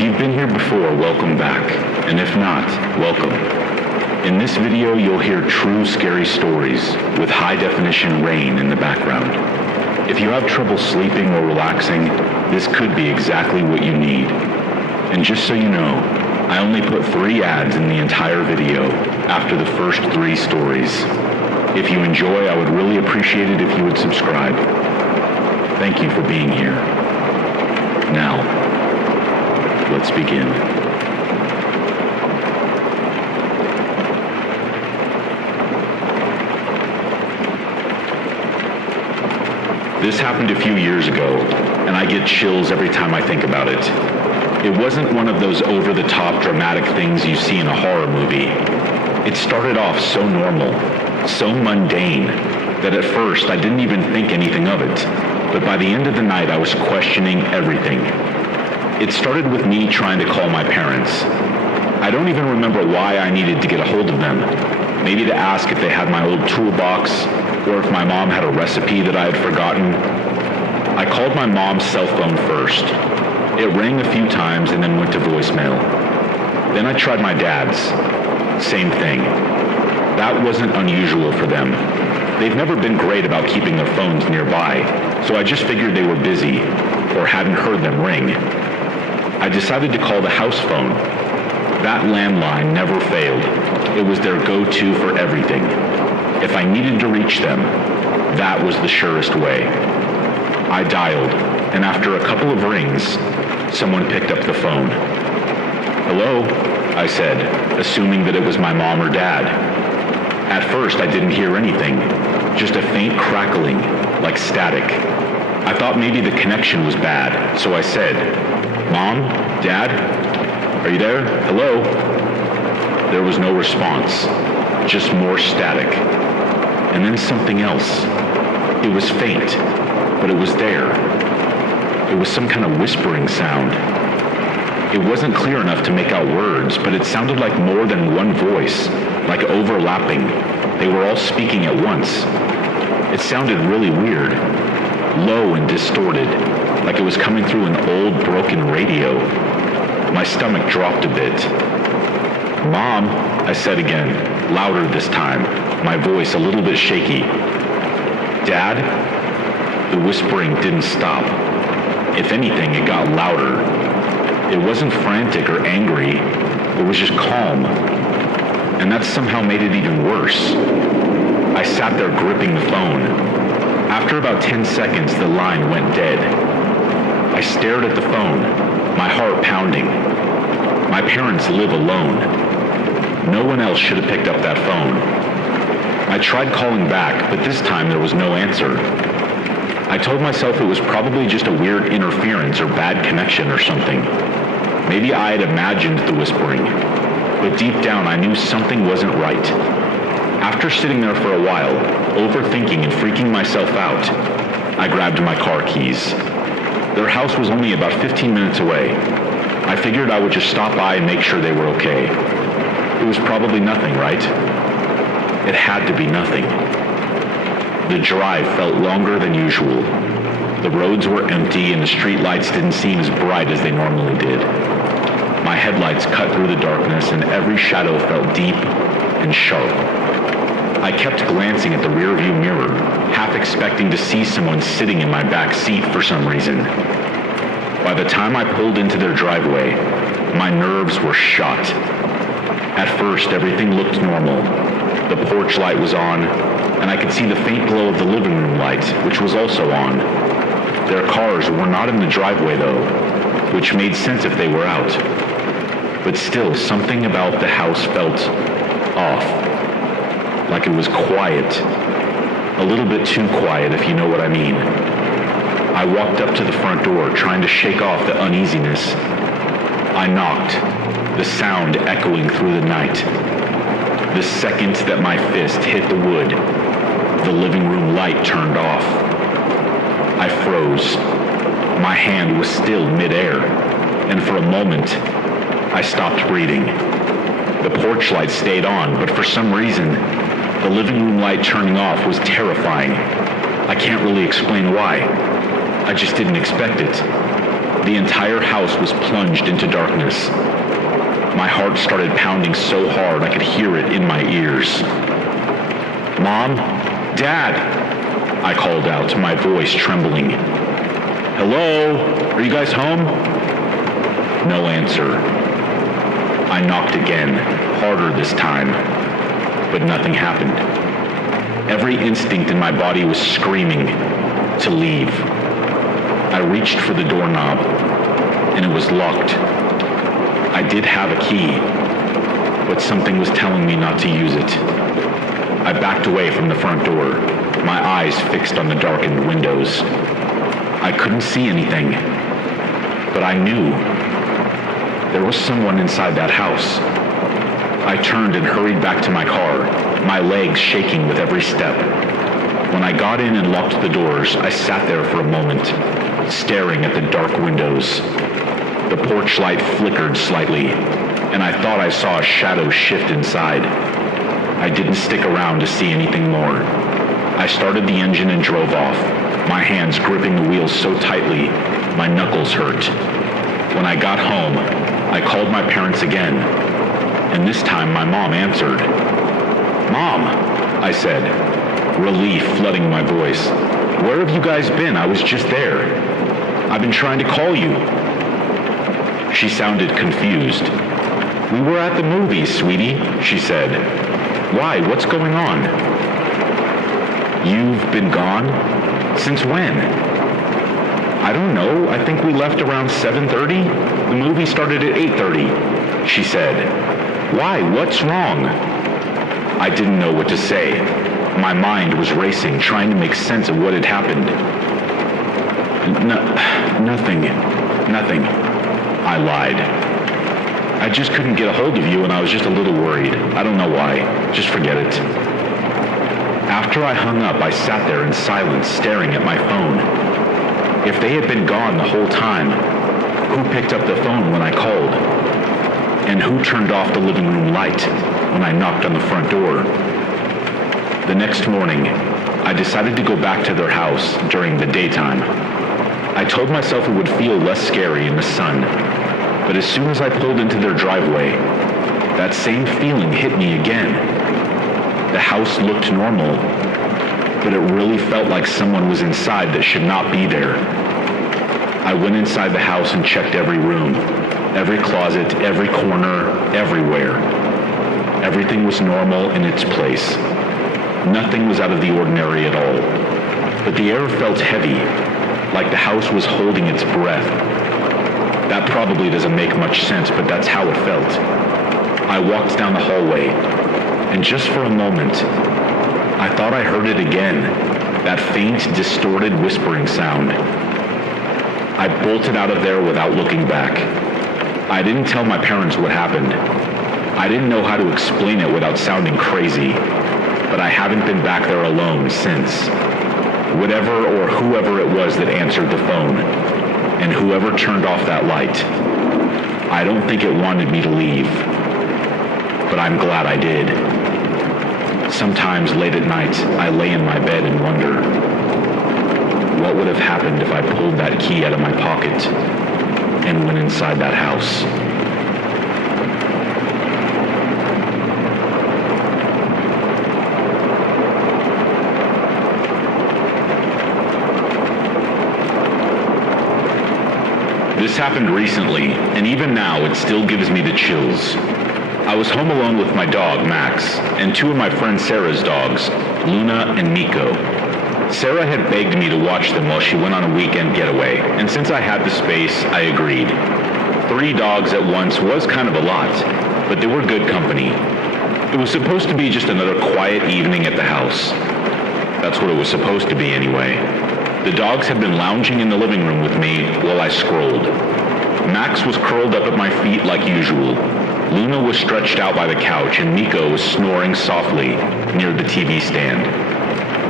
If you've been here before, welcome back. And if not, welcome. In this video, you'll hear true scary stories with high-definition rain in the background. If you have trouble sleeping or relaxing, this could be exactly what you need. And just so you know, I only put 3 ads in the entire video after the first 3 stories. If you enjoy, I would really appreciate it if you would subscribe. Thank you for being here. Now, let's begin. This happened a few years ago, and I get chills every time I think about it. It wasn't one of those over-the-top dramatic things you see in a horror movie. It started off so normal, so mundane, that at first I didn't even think anything of it. But by the end of the night, I was questioning everything. It started with me trying to call my parents. I don't even remember why I needed to get a hold of them. Maybe to ask if they had my old toolbox, or if my mom had a recipe that I had forgotten. I called my mom's cell phone first. It rang a few times and then went to voicemail. Then I tried my dad's. Same thing. That wasn't unusual for them. They've never been great about keeping their phones nearby, so I just figured they were busy, or hadn't heard them ring. I decided to call the house phone. That landline never failed. It was their go-to for everything. If I needed to reach them, that was the surest way. I dialed, and after a couple of rings, someone picked up the phone. "Hello," I said, assuming that it was my mom or dad. At first, I didn't hear anything, just a faint crackling, like static. I thought maybe the connection was bad, so I said, "Mom? Dad? Are you there? Hello?" There was no response, just more static. And then something else. It was faint, but it was there. It was some kind of whispering sound. It wasn't clear enough to make out words, but it sounded like more than one voice, like overlapping. They were all speaking at once. It sounded really weird, low and distorted, like it was coming through an old broken radio. My stomach dropped a bit. "Mom," I said again, louder this time, my voice a little bit shaky. "Dad?" The whispering didn't stop. If anything, it got louder. It wasn't frantic or angry. It was just calm. And that somehow made it even worse. I sat there gripping the phone. After about 10 seconds, the line went dead. I stared at the phone, my heart pounding. My parents live alone. No one else should have picked up that phone. I tried calling back, but this time there was no answer. I told myself it was probably just a weird interference or bad connection or something. Maybe I had imagined the whispering, but deep down I knew something wasn't right. After sitting there for a while, overthinking and freaking myself out, I grabbed my car keys. Their house was only about 15 minutes away. I figured I would just stop by and make sure they were okay. It was probably nothing, right? It had to be nothing. The drive felt longer than usual. The roads were empty and the street lights didn't seem as bright as they normally did. My headlights cut through the darkness and every shadow felt deep and sharp. I kept glancing at the rearview mirror, half expecting to see someone sitting in my back seat for some reason. By the time I pulled into their driveway, my nerves were shot. At first, everything looked normal. The porch light was on, and I could see the faint glow of the living room light, which was also on. Their cars were not in the driveway, though, which made sense if they were out. But still, something about the house felt off, like it was quiet. A little bit too quiet, if you know what I mean. I walked up to the front door, trying to shake off the uneasiness. I knocked, the sound echoing through the night. The second that my fist hit the wood, the living room light turned off. I froze. My hand was still midair, and for a moment, I stopped breathing. The porch light stayed on, but for some reason, the living room light turning off was terrifying. I can't really explain why. I just didn't expect it. The entire house was plunged into darkness. My heart started pounding so hard I could hear it in my ears. "Mom? Dad?" I called out, my voice trembling. "Hello? Are you guys home?" No answer. I knocked again, harder this time, but nothing happened. Every instinct in my body was screaming to leave. I reached for the doorknob, and it was locked. I did have a key, but something was telling me not to use it. I backed away from the front door, my eyes fixed on the darkened windows. I couldn't see anything, but I knew there was someone inside that house. I turned and hurried back to my car, my legs shaking with every step. When I got in and locked the doors, I sat there for a moment, staring at the dark windows. The porch light flickered slightly, and I thought I saw a shadow shift inside. I didn't stick around to see anything more. I started the engine and drove off, my hands gripping the wheels so tightly, my knuckles hurt. When I got home, I called my parents again, and this time my mom answered. "Mom," I said, relief flooding my voice. "Where have you guys been? I was just there. I've been trying to call you." She sounded confused. "We were at the movies, sweetie," she said. "Why? What's going on?" "You've been gone? Since when?" "I don't know. I think we left around 7:30. The movie started at 8:30, she said. "Why? What's wrong?" I didn't know what to say. My mind was racing, trying to make sense of what had happened. Nothing. I lied. I just couldn't get a hold of you and I was just a little worried. I don't know why. Just forget it. After I hung up, I sat there in silence, staring at my phone. If they had been gone the whole time, who picked up the phone when I called? And who turned off the living room light when I knocked on the front door? The next morning, I decided to go back to their house during the daytime. I told myself it would feel less scary in the sun, but as soon as I pulled into their driveway, that same feeling hit me again. The house looked normal, but it really felt like someone was inside that should not be there. I went inside the house and checked every room, every closet, every corner, everywhere. Everything was normal in its place. Nothing was out of the ordinary at all, but the air felt heavy, like the house was holding its breath. That probably doesn't make much sense, but that's how it felt. I walked down the hallway, and just for a moment, I thought I heard it again, that faint, distorted whispering sound. I bolted out of there without looking back. I didn't tell my parents what happened. I didn't know how to explain it without sounding crazy, but I haven't been back there alone since. Whatever or whoever it was that answered the phone, and whoever turned off that light, I don't think it wanted me to leave, but I'm glad I did. Sometimes late at night, I lay in my bed and wonder, what would have happened if I pulled that key out of my pocket and went inside that house? This happened recently, and even now it still gives me the chills. I was home alone with my dog, Max, and two of my friend Sarah's dogs, Luna and Nico. Sarah had begged me to watch them while she went on a weekend getaway, and since I had the space, I agreed. 3 dogs at once was kind of a lot, but they were good company. It was supposed to be just another quiet evening at the house. That's what it was supposed to be anyway. The dogs had been lounging in the living room with me while I scrolled. Max was curled up at my feet like usual. Luna was stretched out by the couch, and Nico was snoring softly near the TV stand.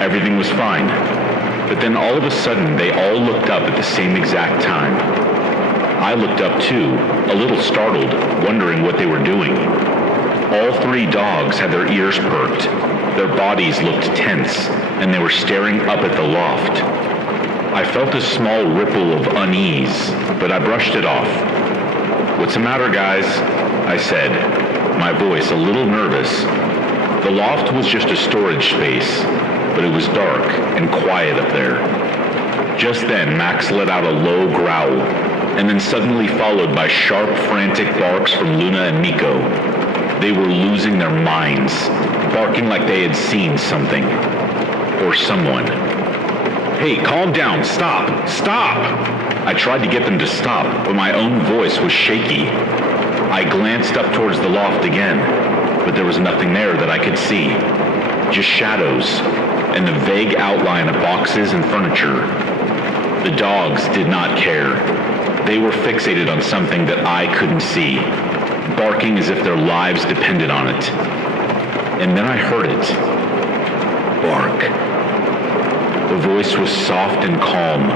Everything was fine, but then all of a sudden they all looked up at the same exact time. I looked up too, a little startled, wondering what they were doing. All 3 dogs had their ears perked, their bodies looked tense, and they were staring up at the loft. I felt a small ripple of unease, but I brushed it off. "What's the matter, guys?" I said, my voice a little nervous. The loft was just a storage space, but it was dark and quiet up there. Just then, Max let out a low growl, and then suddenly followed by sharp, frantic barks from Luna and Nico. They were losing their minds, barking like they had seen something. Or someone. "Hey, calm down, stop, stop!" I tried to get them to stop, but my own voice was shaky. I glanced up towards the loft again, but there was nothing there that I could see. Just shadows, and the vague outline of boxes and furniture. The dogs did not care. They were fixated on something that I couldn't see, barking as if their lives depended on it. And then I heard it. Bark. The voice was soft and calm,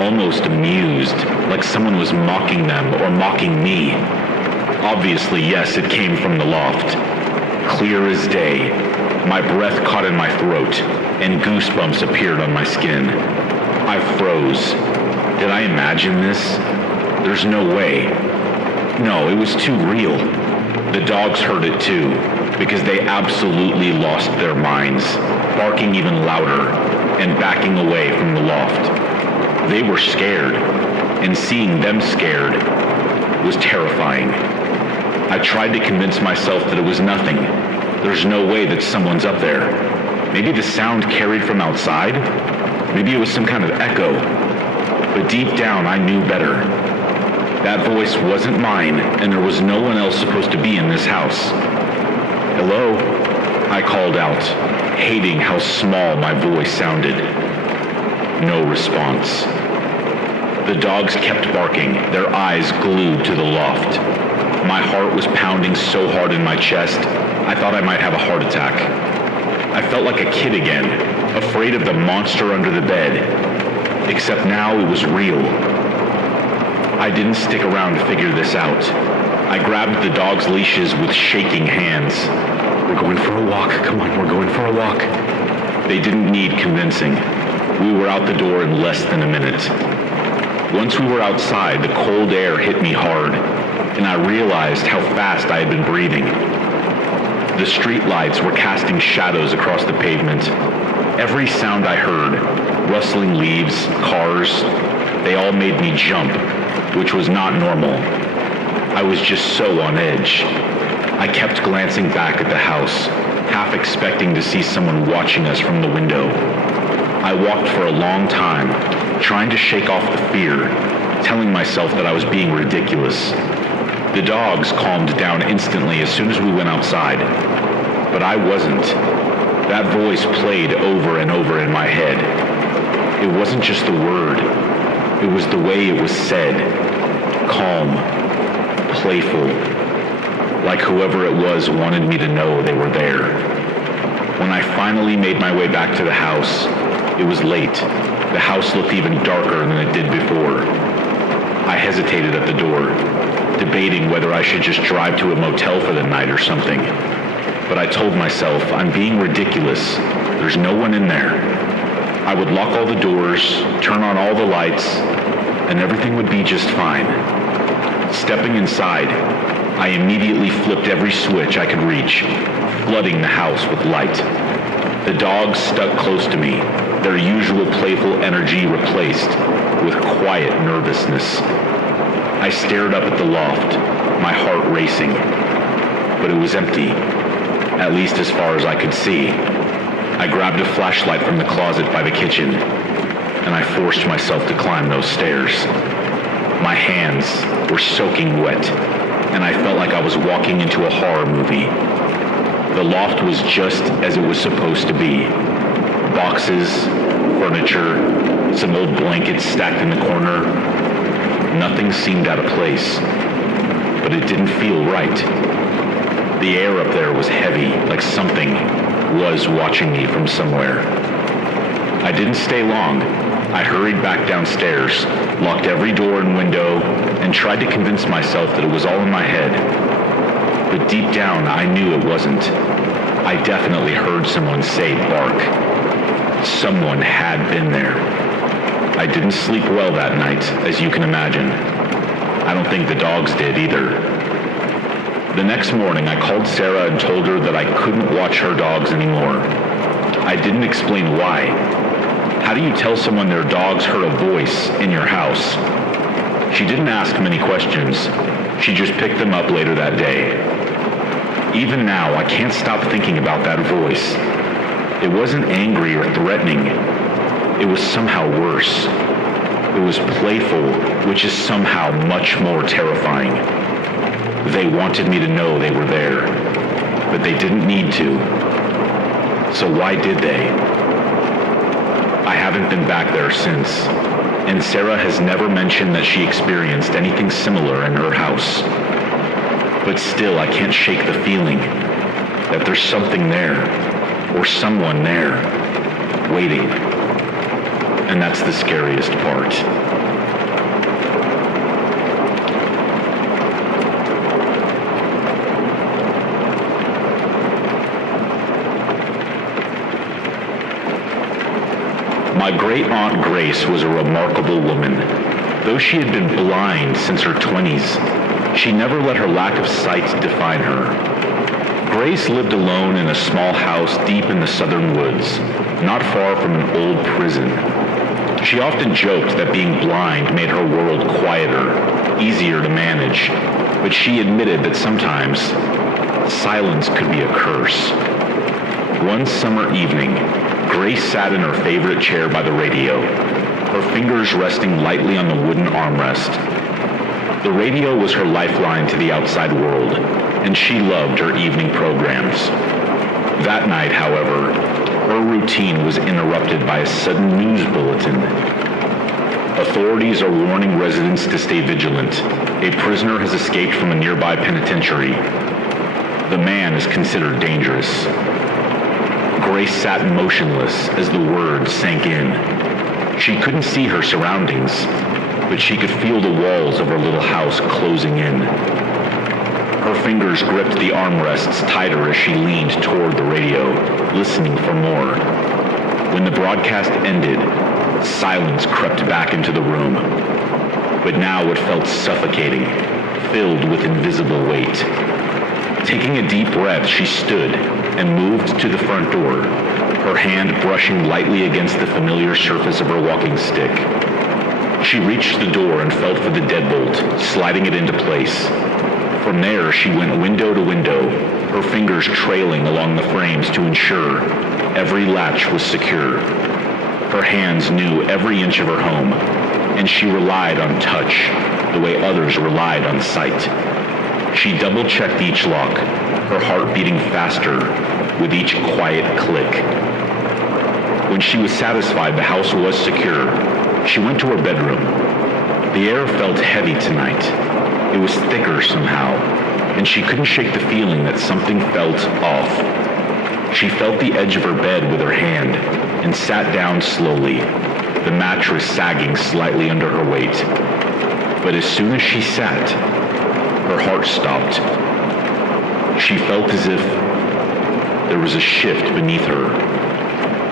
almost amused, like someone was mocking them or mocking me. Obviously, yes, it came from the loft. Clear as day. My breath caught in my throat, and goosebumps appeared on my skin. I froze. Did I imagine this? There's no way. No, it was too real. The dogs heard it too, because they absolutely lost their minds, barking even louder and backing away from the loft. They were scared, and seeing them scared was terrifying. I tried to convince myself that it was nothing. There's no way that someone's up there. Maybe the sound carried from outside? Maybe it was some kind of echo. But deep down, I knew better. That voice wasn't mine, and there was no one else supposed to be in this house. "Hello?" I called out, hating how small my voice sounded. No response. The dogs kept barking, their eyes glued to the loft. My heart was pounding so hard in my chest, I thought I might have a heart attack. I felt like a kid again, afraid of the monster under the bed. Except now it was real. I didn't stick around to figure this out. I grabbed the dogs' leashes with shaking hands. "We're going for a walk. Come on, we're going for a walk." They didn't need convincing. We were out the door in less than a minute. Once we were outside, the cold air hit me hard, and I realized how fast I had been breathing. The street lights were casting shadows across the pavement. Every sound I heard, rustling leaves, cars, they all made me jump, which was not normal. I was just so on edge. I kept glancing back at the house, half expecting to see someone watching us from the window. I walked for a long time, trying to shake off the fear, telling myself that I was being ridiculous. The dogs calmed down instantly as soon as we went outside, but I wasn't. That voice played over and over in my head. It wasn't just the word, it was the way it was said. Calm, playful, like whoever it was wanted me to know they were there. When I finally made my way back to the house, it was late. The house looked even darker than it did before. I hesitated at the door, debating whether I should just drive to a motel for the night or something. But I told myself, I'm being ridiculous. There's no one in there. I would lock all the doors, turn on all the lights, and everything would be just fine. Stepping inside, I immediately flipped every switch I could reach, flooding the house with light. The dogs stuck close to me, their usual playful energy replaced with quiet nervousness. I stared up at the loft, my heart racing, but it was empty, at least as far as I could see. I grabbed a flashlight from the closet by the kitchen, and I forced myself to climb those stairs. My hands were soaking wet, and I felt like I was walking into a horror movie. The loft was just as it was supposed to be. Boxes, furniture, some old blankets stacked in the corner. Nothing seemed out of place, but it didn't feel right. The air up there was heavy, like something was watching me from somewhere. I didn't stay long. I hurried back downstairs, locked every door and window, and tried to convince myself that it was all in my head. But deep down, I knew it wasn't. I definitely heard someone say bark. Someone had been there. I didn't sleep well that night, as you can imagine. I don't think the dogs did either. The next morning, I called Sarah and told her that I couldn't watch her dogs anymore. I didn't explain why. How do you tell someone their dogs heard a voice in your house? She didn't ask many questions. She just picked them up later that day. Even now, I can't stop thinking about that voice. It wasn't angry or threatening. It was somehow worse. It was playful, which is somehow much more terrifying. They wanted me to know they were there, but they didn't need to. So why did they? I haven't been back there since, and Sarah has never mentioned that she experienced anything similar in her house. But still, I can't shake the feeling that there's something there, or someone there, waiting. And that's the scariest part. My great-aunt Grace was a remarkable woman. Though she had been blind since her 20s, she never let her lack of sight define her. Grace lived alone in a small house deep in the southern woods, not far from an old prison. She often joked that being blind made her world quieter, easier to manage, but she admitted that sometimes silence could be a curse. One summer evening, Grace sat in her favorite chair by the radio, her fingers resting lightly on the wooden armrest. The radio was her lifeline to the outside world, and she loved her evening programs. That night, however, her routine was interrupted by a sudden news bulletin. Authorities are warning residents to stay vigilant. A prisoner has escaped from a nearby penitentiary. The man is considered dangerous. Grace sat motionless as the words sank in. She couldn't see her surroundings, but she could feel the walls of her little house closing in. Her fingers gripped the armrests tighter as she leaned toward the radio, listening for more. When the broadcast ended, silence crept back into the room. But now it felt suffocating, filled with invisible weight. Taking a deep breath, she stood and moved to the front door, her hand brushing lightly against the familiar surface of her walking stick. She reached the door and felt for the deadbolt, sliding it into place. From there, she went window to window, her fingers trailing along the frames to ensure every latch was secure. Her hands knew every inch of her home, and she relied on touch the way others relied on sight. She double-checked each lock, her heart beating faster with each quiet click. When she was satisfied the house was secure, she went to her bedroom. The air felt heavy tonight. It was thicker somehow, and she couldn't shake the feeling that something felt off. She felt the edge of her bed with her hand and sat down slowly, the mattress sagging slightly under her weight. But as soon as she sat, her heart stopped. She felt as if there was a shift beneath her.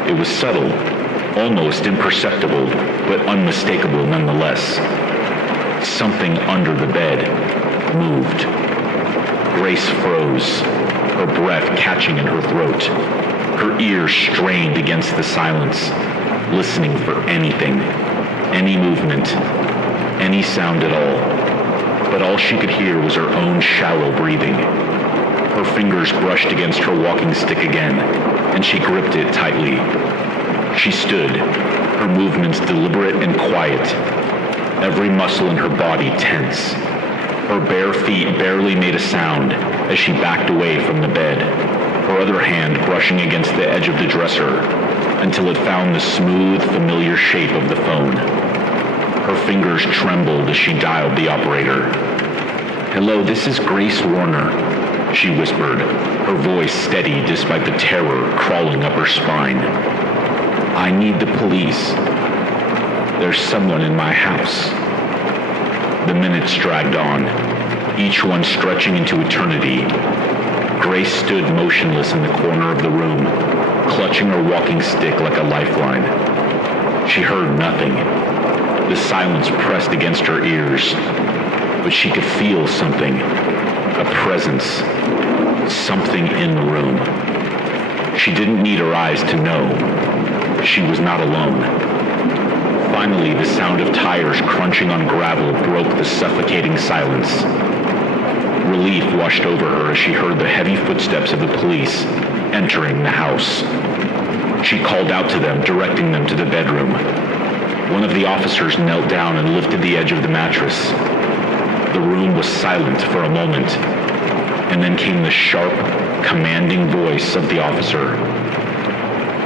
It was subtle, almost imperceptible, but unmistakable nonetheless. Something under the bed moved. Grace froze, her breath catching in her throat. Her ears strained against the silence, listening for anything, any movement, any sound at all. But all she could hear was her own shallow breathing. Her fingers brushed against her walking stick again, and she gripped it tightly. She stood, her movements deliberate and quiet, every muscle in her body tense. Her bare feet barely made a sound as she backed away from the bed, her other hand brushing against the edge of the dresser until it found the smooth, familiar shape of the phone. Her fingers trembled as she dialed the operator. "Hello, this is Grace Warner," she whispered, her voice steady despite the terror crawling up her spine. "I need the police. There's someone in my house." The minutes dragged on, each one stretching into eternity. Grace stood motionless in the corner of the room, clutching her walking stick like a lifeline. She heard nothing. The silence pressed against her ears, but she could feel something, a presence, something in the room. She didn't need her eyes to know. She was not alone. Finally, the sound of tires crunching on gravel broke the suffocating silence. Relief washed over her as she heard the heavy footsteps of the police entering the house. She called out to them, directing them to the bedroom. One of the officers knelt down and lifted the edge of the mattress. The room was silent for a moment, and then came the sharp, commanding voice of the officer.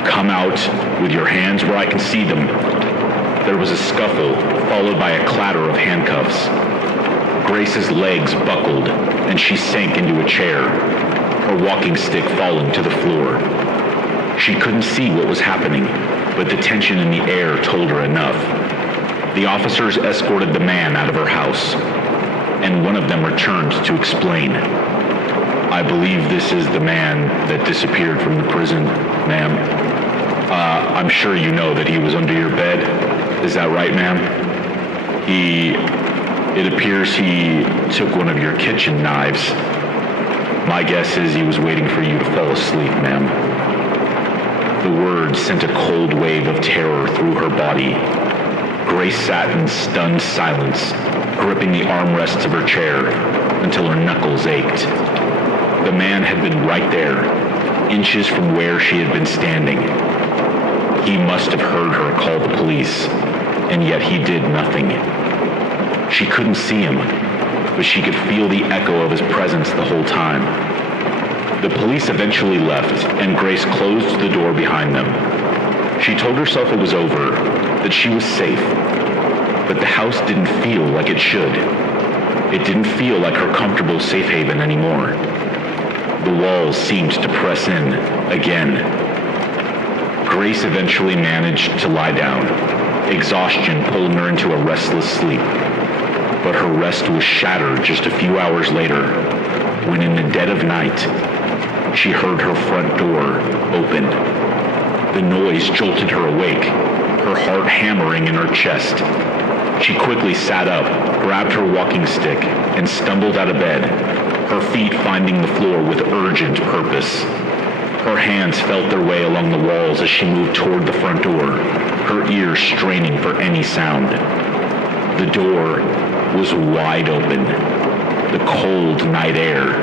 "Come out with your hands where I can see them." There was a scuffle, followed by a clatter of handcuffs. Grace's legs buckled, and she sank into a chair, her walking stick falling to the floor. She couldn't see what was happening, but the tension in the air told her enough. The officers escorted the man out of her house, and one of them returned to explain. "I believe this is the man that disappeared from the prison, ma'am. I'm sure you know that he was under your bed. Is that right, ma'am? It appears he took one of your kitchen knives. My guess is he was waiting for you to fall asleep, ma'am." The words sent a cold wave of terror through her body. Grace sat in stunned silence, gripping the armrests of her chair until her knuckles ached. The man had been right there, inches from where she had been standing. He must have heard her call the police, and yet he did nothing. She couldn't see him, but she could feel the echo of his presence the whole time. The police eventually left, and Grace closed the door behind them. She told herself it was over, that she was safe, but the house didn't feel like it should. It didn't feel like her comfortable safe haven anymore. The walls seemed to press in again. Grace eventually managed to lie down, exhaustion pulling her into a restless sleep. But her rest was shattered just a few hours later, when in the dead of night, she heard her front door open. The noise jolted her awake, her heart hammering in her chest. She quickly sat up, grabbed her walking stick, and stumbled out of bed, her feet finding the floor with urgent purpose. Her hands felt their way along the walls as she moved toward the front door, her ears straining for any sound. The door was wide open, the cold night air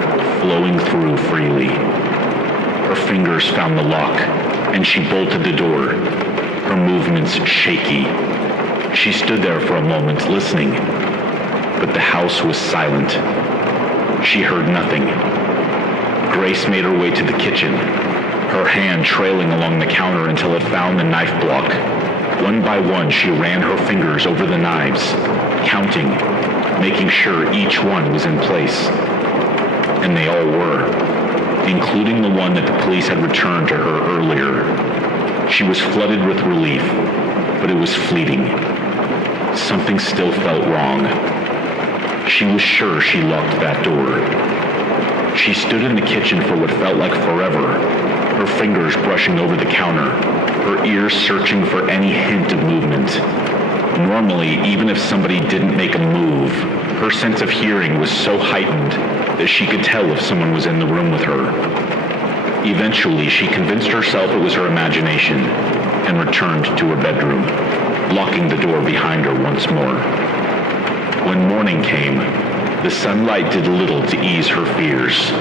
flowing through freely. Her fingers found the lock, and she bolted the door, her movements shaky. She stood there for a moment, listening, but the house was silent. She heard nothing. Grace made her way to the kitchen, her hand trailing along the counter until it found the knife block. One by one, she ran her fingers over the knives, counting, making sure each one was in place. And they all were, including the one that the police had returned to her earlier. She was flooded with relief, but it was fleeting. Something still felt wrong. She was sure she locked that door. She stood in the kitchen for what felt like forever, her fingers brushing over the counter, her ears searching for any hint of movement. Normally, even if somebody didn't make a move, her sense of hearing was so heightened that she could tell if someone was in the room with her. Eventually, she convinced herself it was her imagination and returned to her bedroom, locking the door behind her once more. When morning came, the sunlight did little to ease her fears.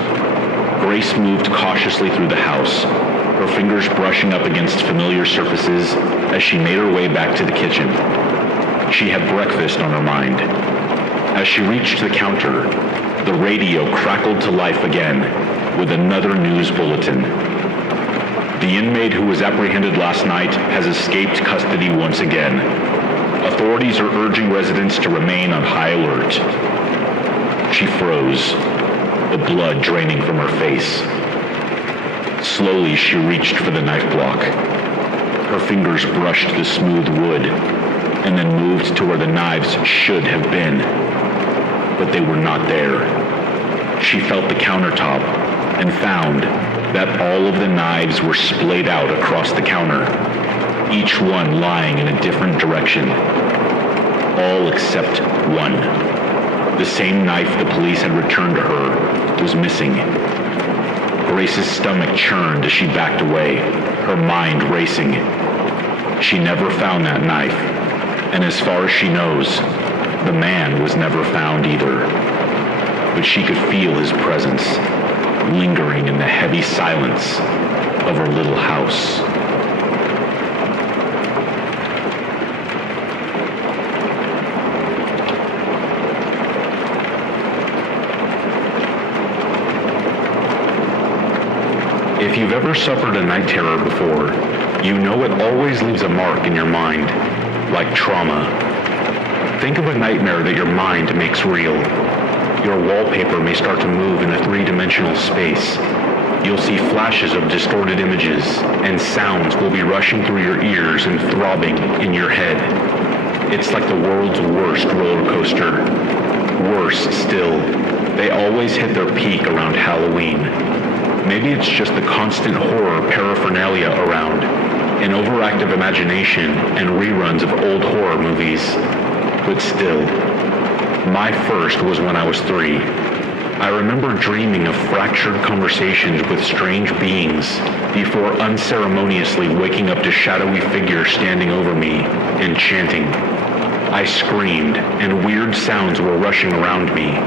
Grace moved cautiously through the house, her fingers brushing up against familiar surfaces as she made her way back to the kitchen. She had breakfast on her mind. As she reached the counter, the radio crackled to life again with another news bulletin. The inmate who was apprehended last night has escaped custody once again. Authorities are urging residents to remain on high alert. She froze, the blood draining from her face. Slowly, she reached for the knife block. Her fingers brushed the smooth wood and then moved to where the knives should have been. But they were not there. She felt the countertop and found that all of the knives were splayed out across the counter. each one lying in a different direction. All except one. The same knife the police had returned to her was missing. Grace's stomach churned as she backed away, her mind racing. She never found that knife, and as far as she knows, the man was never found either. But she could feel his presence, lingering in the heavy silence of her little house. If you've ever suffered a night terror before, you know it always leaves a mark in your mind, like trauma. Think of a nightmare that your mind makes real. Your wallpaper may start to move in a three-dimensional space. You'll see flashes of distorted images, and sounds will be rushing through your ears and throbbing in your head. It's like the world's worst roller coaster. Worse still, they always hit their peak around Halloween. Maybe it's just the constant horror paraphernalia around, an overactive imagination and reruns of old horror movies. But still, my first was when I was 3. I remember dreaming of fractured conversations with strange beings before unceremoniously waking up to shadowy figures standing over me and chanting. I screamed, and weird sounds were rushing around me.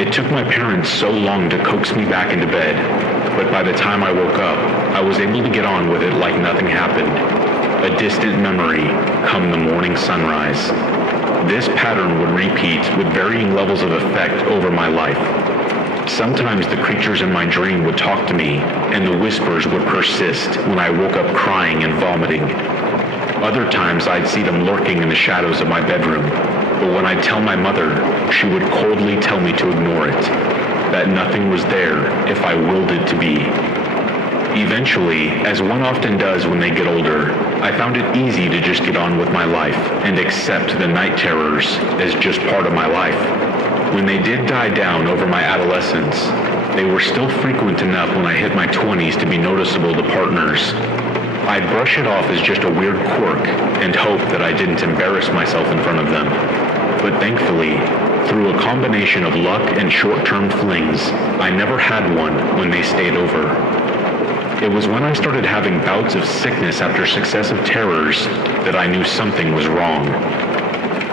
It took my parents so long to coax me back into bed, but by the time I woke up, I was able to get on with it like nothing happened. A distant memory come the morning sunrise. This pattern would repeat with varying levels of effect over my life. Sometimes the creatures in my dream would talk to me, and the whispers would persist when I woke up crying and vomiting. Other times I'd see them lurking in the shadows of my bedroom, but when I'd tell my mother, she would coldly tell me to ignore it, that nothing was there if I willed it to be. Eventually, as one often does when they get older, I found it easy to just get on with my life and accept the night terrors as just part of my life. When they did die down over my adolescence, they were still frequent enough when I hit my 20s to be noticeable to partners. I'd brush it off as just a weird quirk and hope that I didn't embarrass myself in front of them. But thankfully, through a combination of luck and short-term flings, I never had one when they stayed over. It was when I started having bouts of sickness after successive terrors that I knew something was wrong.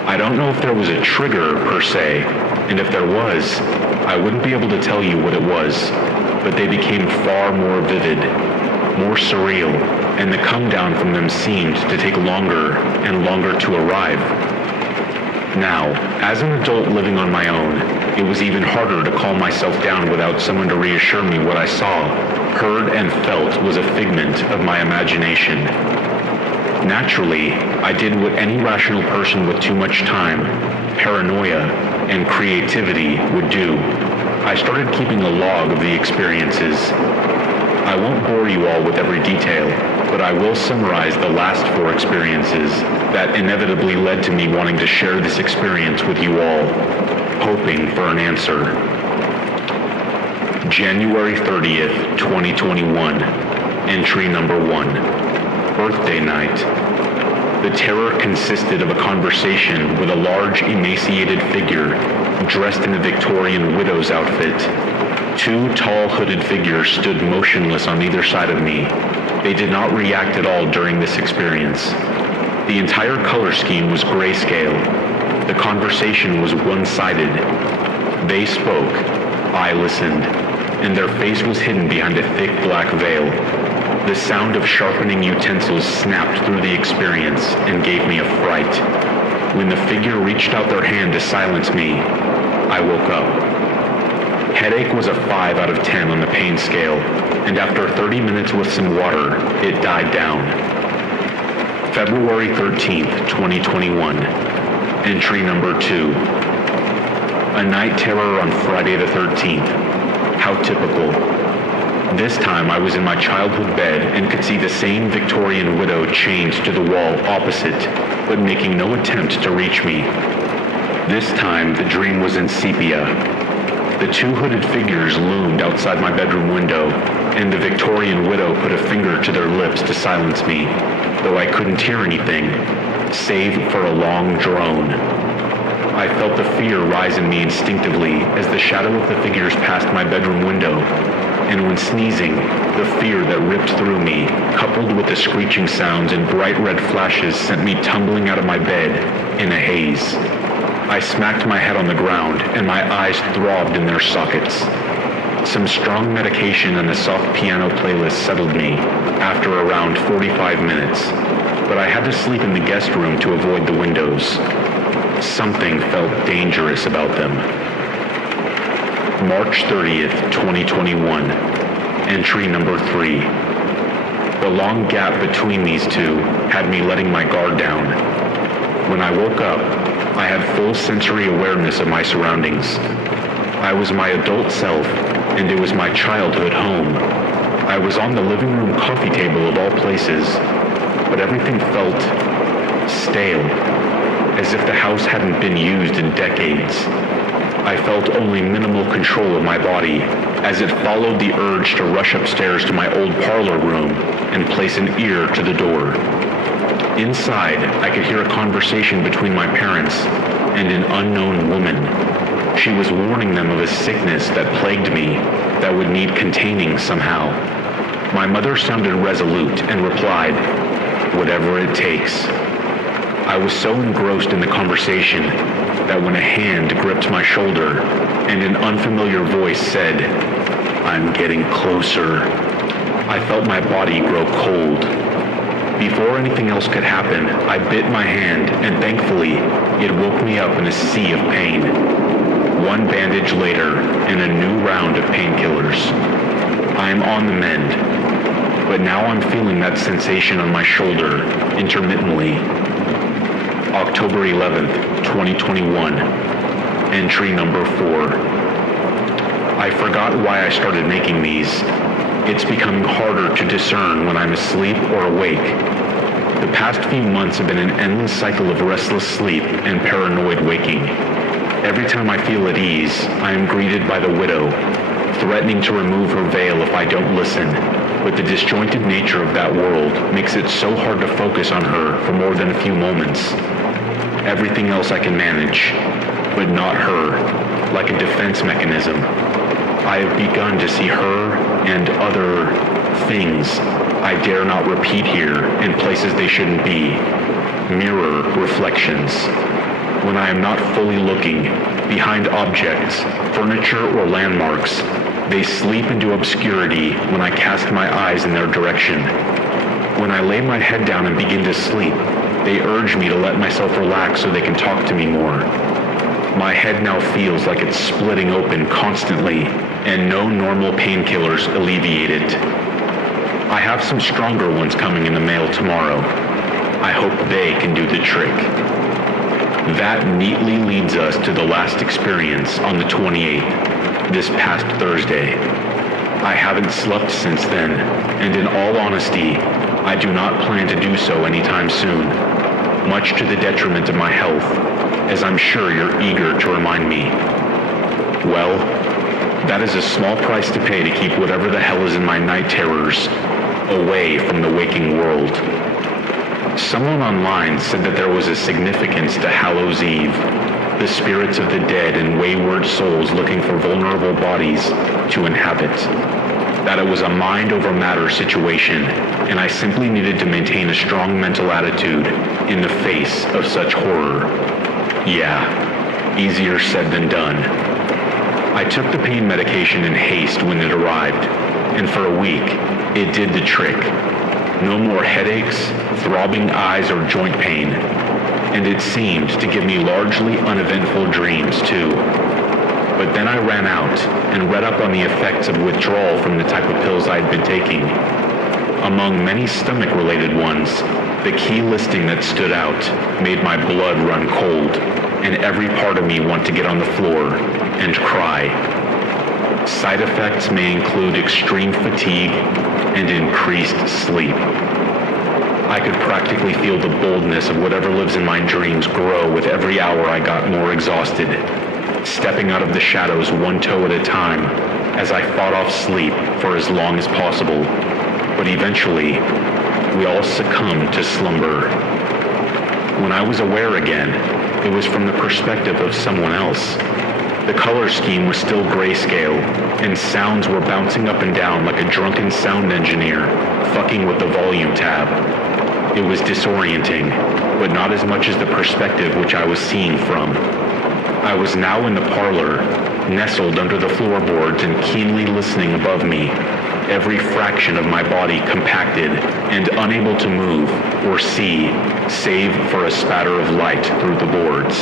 I don't know if there was a trigger per se, and if there was, I wouldn't be able to tell you what it was, but they became far more vivid, more surreal, and the come down from them seemed to take longer and longer to arrive. Now, as an adult living on my own, it was even harder to calm myself down without someone to reassure me what I saw, heard, and felt was a figment of my imagination. Naturally, I did what any rational person with too much time, paranoia, and creativity would do. I started keeping a log of the experiences. I won't bore you all with every detail, but I will summarize the last 4 experiences that inevitably led to me wanting to share this experience with you all, hoping for an answer. January 30th, 2021, entry number 1, birthday night. The terror consisted of a conversation with a large, emaciated figure dressed in a Victorian widow's outfit. 2 tall, hooded figures stood motionless on either side of me. They did not react at all during this experience. The entire color scheme was grayscale. The conversation was one-sided. They spoke, I listened, and their face was hidden behind a thick black veil. The sound of sharpening utensils snapped through the experience and gave me a fright. When the figure reached out their hand to silence me, I woke up. Headache was a 5 out of 10 on the pain scale, and after 30 minutes with some water, it died down. February 13th, 2021, entry number 2. A night terror on Friday the 13th. How typical. This time I was in my childhood bed and could see the same Victorian widow chained to the wall opposite, but making no attempt to reach me. This time the dream was in sepia. The two hooded figures loomed outside my bedroom window, and the Victorian widow put a finger to their lips to silence me, though I couldn't hear anything, save for a long drone. I felt the fear rise in me instinctively as the shadow of the figures passed my bedroom window, and when sneezing, the fear that ripped through me, coupled with the screeching sounds and bright red flashes, sent me tumbling out of my bed in a haze. I smacked my head on the ground, and my eyes throbbed in their sockets. Some strong medication and a soft piano playlist settled me after around 45 minutes, but I had to sleep in the guest room to avoid the windows. Something felt dangerous about them. March 30th, 2021. Entry number 3. The long gap between these two had me letting my guard down. When I woke up, I had full sensory awareness of my surroundings. I was my adult self, and it was my childhood home. I was on the living room coffee table of all places, but everything felt stale, as if the house hadn't been used in decades. I felt only minimal control of my body, as it followed the urge to rush upstairs to my old parlor room and place an ear to the door. Inside, I could hear a conversation between my parents and an unknown woman. She was warning them of a sickness that plagued me that would need containing somehow. My mother sounded resolute and replied, "Whatever it takes." I was so engrossed in the conversation that when a hand gripped my shoulder and an unfamiliar voice said, "I'm getting closer," I felt my body grow cold. Before anything else could happen, I bit my hand, and thankfully, it woke me up in a sea of pain. One bandage later, and a new round of painkillers. I am on the mend, but now I'm feeling that sensation on my shoulder, intermittently. October 11th, 2021. Entry number 4. I forgot why I started making these. It's becoming harder to discern when I'm asleep or awake. The past few months have been an endless cycle of restless sleep and paranoid waking. Every time I feel at ease, I am greeted by the widow, threatening to remove her veil if I don't listen. But the disjointed nature of that world makes it so hard to focus on her for more than a few moments. Everything else I can manage, but not her, like a defense mechanism. I have begun to see her and other things I dare not repeat here in places they shouldn't be. Mirror reflections. When I am not fully looking, behind objects, furniture, or landmarks, they sleep into obscurity when I cast my eyes in their direction. When I lay my head down and begin to sleep, they urge me to let myself relax so they can talk to me more. My head now feels like it's splitting open constantly, and no normal painkillers alleviate it. I have some stronger ones coming in the mail tomorrow. I hope they can do the trick. That neatly leads us to the last experience on the 28th, this past Thursday. I haven't slept since then, and in all honesty, I do not plan to do so anytime soon, much to the detriment of my health, as I'm sure you're eager to remind me. Well, that is a small price to pay to keep whatever the hell is in my night terrors away from the waking world. Someone online said that there was a significance to Hallows Eve, the spirits of the dead and wayward souls looking for vulnerable bodies to inhabit. That it was a mind over matter situation, and I simply needed to maintain a strong mental attitude in the face of such horror. Yeah, easier said than done. I took the pain medication in haste when it arrived, and for a week, it did the trick. No more headaches, throbbing eyes, or joint pain, and it seemed to give me largely uneventful dreams too. But then I ran out and read up on the effects of withdrawal from the type of pills I'd been taking. Among many stomach-related ones, the key listing that stood out made my blood run cold, and every part of me want to get on the floor and cry. Side effects may include extreme fatigue and increased sleep. I could practically feel the boldness of whatever lives in my dreams grow with every hour I got more exhausted, stepping out of the shadows one toe at a time as I fought off sleep for as long as possible. But eventually, we all succumbed to slumber. When I was aware again, it was from the perspective of someone else. The color scheme was still grayscale, and sounds were bouncing up and down like a drunken sound engineer fucking with the volume tab. It was disorienting, but not as much as the perspective which I was seeing from. I was now in the parlor, nestled under the floorboards and keenly listening above me, every fraction of my body compacted and unable to move or see, save for a spatter of light through the boards.